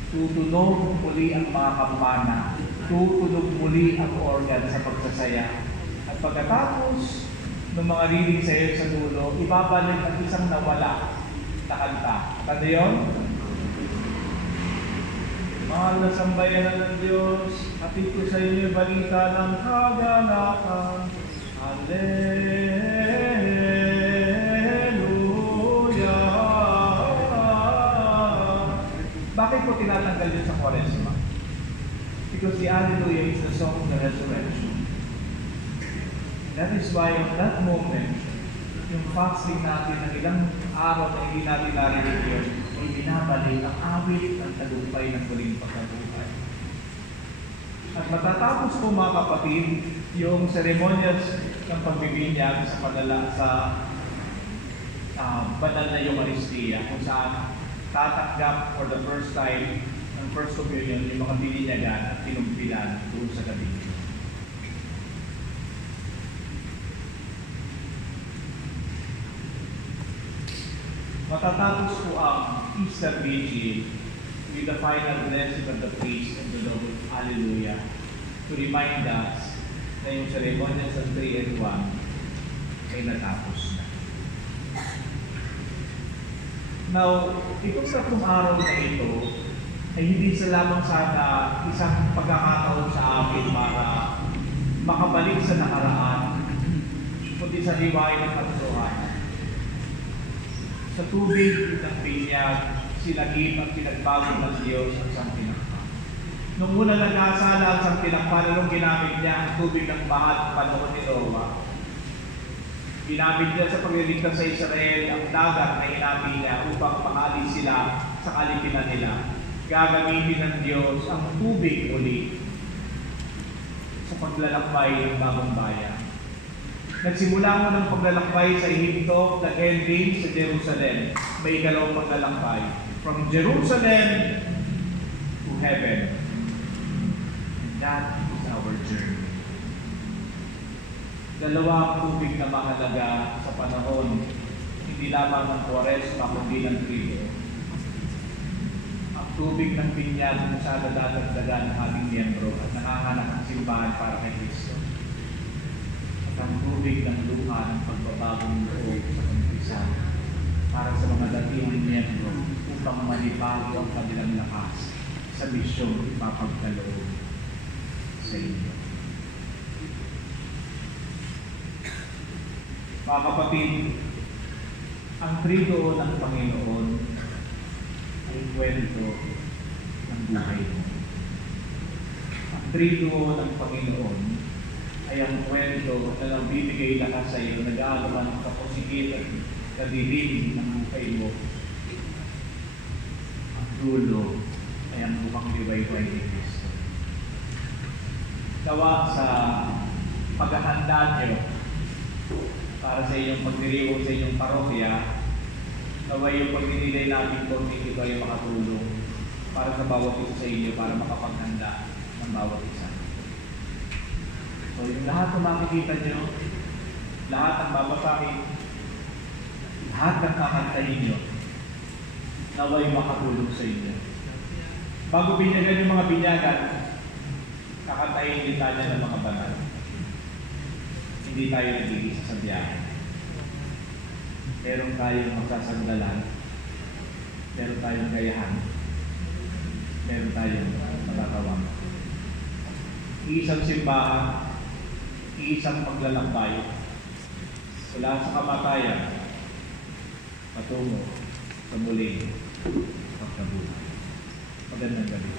tutunog muli ang mga kampana, tutunog muli ang organ sa pagsasaya. At pagkatapos ng mga readings sa dulo, ibabalik ang isang nawala na kanta. Kanta yun? Mahal na sambayanan ng Diyos, hatid ko sa inyo balita ng kagalakan. Alleluia. Bakit po tinatanggal yun sa Kwaresma? Because the Alleluia is the song of the resurrection. And that is why on that moment, yung fasting natin ng ilang araw na hindi natin narinig yun, ay binabalik ang awit ng tagumpay ng muling pagkabuhay. At matatapos po mga kapatid, yung ceremonials ng pagbibinyag sa banal na Eucharistia, kung saan tatanggap for the first time ng First Communion yung mga bininyagan at tinumpilan doon sa gabi. Matatapos po ang Easter Vigil with the final blessing of the priest and the Lord, Hallelujah, to remind us na yung ceremonies ng 3 and 1 ay natapos na. Now, itong tatlong araw na ito ay hindi sa lamang sana isang pagkakataon sa akin para makabalik sa nakaraan, kundi sa liwain ng katotohanan. Sa tubig ng binyag, sinagip ang pinagbago ng Diyos ang isang tinakpan. Nung una nag-aasala ang isang tinakpan, anong ginamit niya? Ang tubig ng bahat, panahon ni Noah. Ginamit niya sa pagliligtas sa Israel ang dagat na hinabi niya upang makaalis sila sa kalipinan nila. Gagamitin ng Diyos ang tubig uli sa paglalakbay ng bagong bayan. Nagsimula mo ng paglalakbay sa Ehipto, nag-ending sa Jerusalem. May ikalawang paglalakbay. From Jerusalem to heaven. And that is our journey. Dalawang tubig na mahalaga sa panahon, hindi lamang ng Kwaresma, kundi ng trigo. Ang tubig ng binyag kung saan dadagdagan ng ating miyembro at nanganganak ang simbahan para kay Kristo. Ang tubig ng luha ng pagbabagong loob sa pagpisan para sa mga dating miyembro upang manibago ang kanilang lakas sa misyong ipapagkaloob sa inyo. Mga kapatid, ang trigo ng Panginoon ay kwento ng buhay mo. Ang trigo ng Panginoon ay ang kwento na nagbibigay lakas sa iyo, nag-aalaman ng kapusigit at kadilim ng buhay mo. Ang dulo ay ay ang bukang liwayway ni Kristo. Gawa sa paghahanda niyo para sa inyong pagdiriwang sa inyong parokya, naway yung pagdinilay namin kung hindi kayo makatulong para sa bawat isa sa inyo para makapaghanda ng bawat isa. So yung lahat na makikita nyo, lahat ng babasahin, lahat ng kakantahin nyo, naway makatulong sa inyo. Bago binyagan yung mga binyagan, kakantahin din tayo ng mga banal. Hindi tayo nag-iisa sa biyahe. Meron tayong magsasandalan, meron tayong gayahan, meron tayong matatawag. Iisang simbahan, iisang paglalakbay, mula sa kamatayan, patungo sa muling pagkabuhay. Magandang gabi.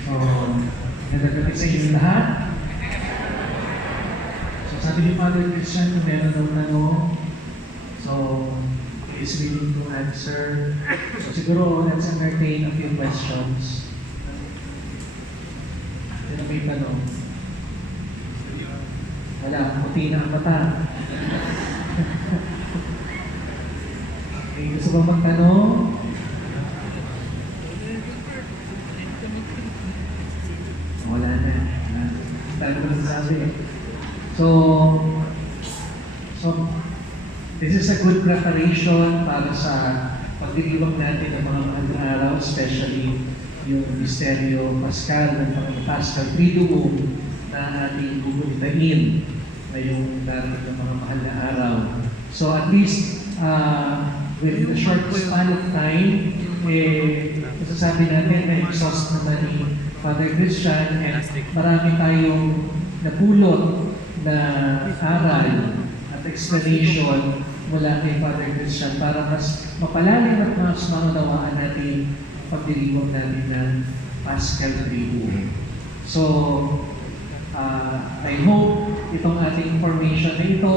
So, nagagabi sa inyo lahat. So, sabi ni Father Christian, kung meron daw tanong, so, he is willing to answer. So, siguro, let's entertain a few questions. Sino may tanong? Wala, puti na ang mata. Okay, gusto ba magtanong? Wala na. Tayo ba nasasabi? So, this is a good preparation para sa pagdiriwang natin ng mga mahal na araw, especially yung Misteryo Pascal ng Paschal Triduum na ating gugulitain ngayong darating ng mga mahal na araw. So at least with the short span of time, masasabi natin na exhaust naman ni Father Christian and marami tayong napulot na aral at explanation mula kay Father Christian para mas mapalalim at mas maunawaan natin pagdiriwang natin ng Paschal Triduum. So, I hope itong ating information na ito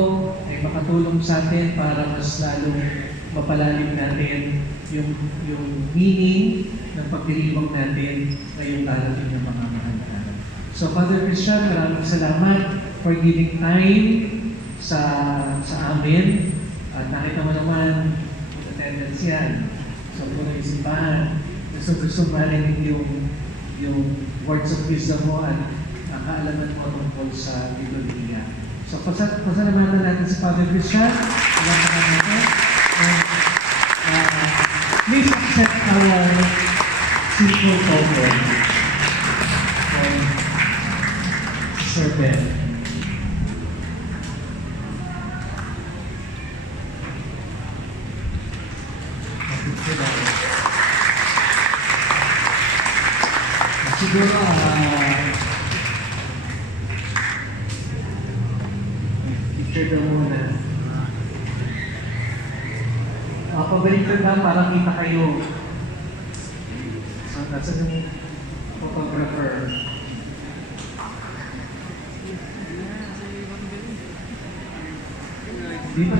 ay makatulong sa atin para mas lalong mapalalim natin yung meaning ng pagdiriwang natin ngayong darating ng mga mahal na araw. So, Father Christian, maraming salamat for giving time sa amin. At nakita mo naman, attendance yan. So, kung yung simbahan, gusto marinig yung words of wisdom mo at kaalaman mo tungkol sa liturgia. So, pasalamatan natin si Father Christian. Salamat natin. And please accept our simple token from Sir Ben. Siguro, picture daw muna. Pabalikan lang para kita kayo. So, nasa yung photographer. Di ba?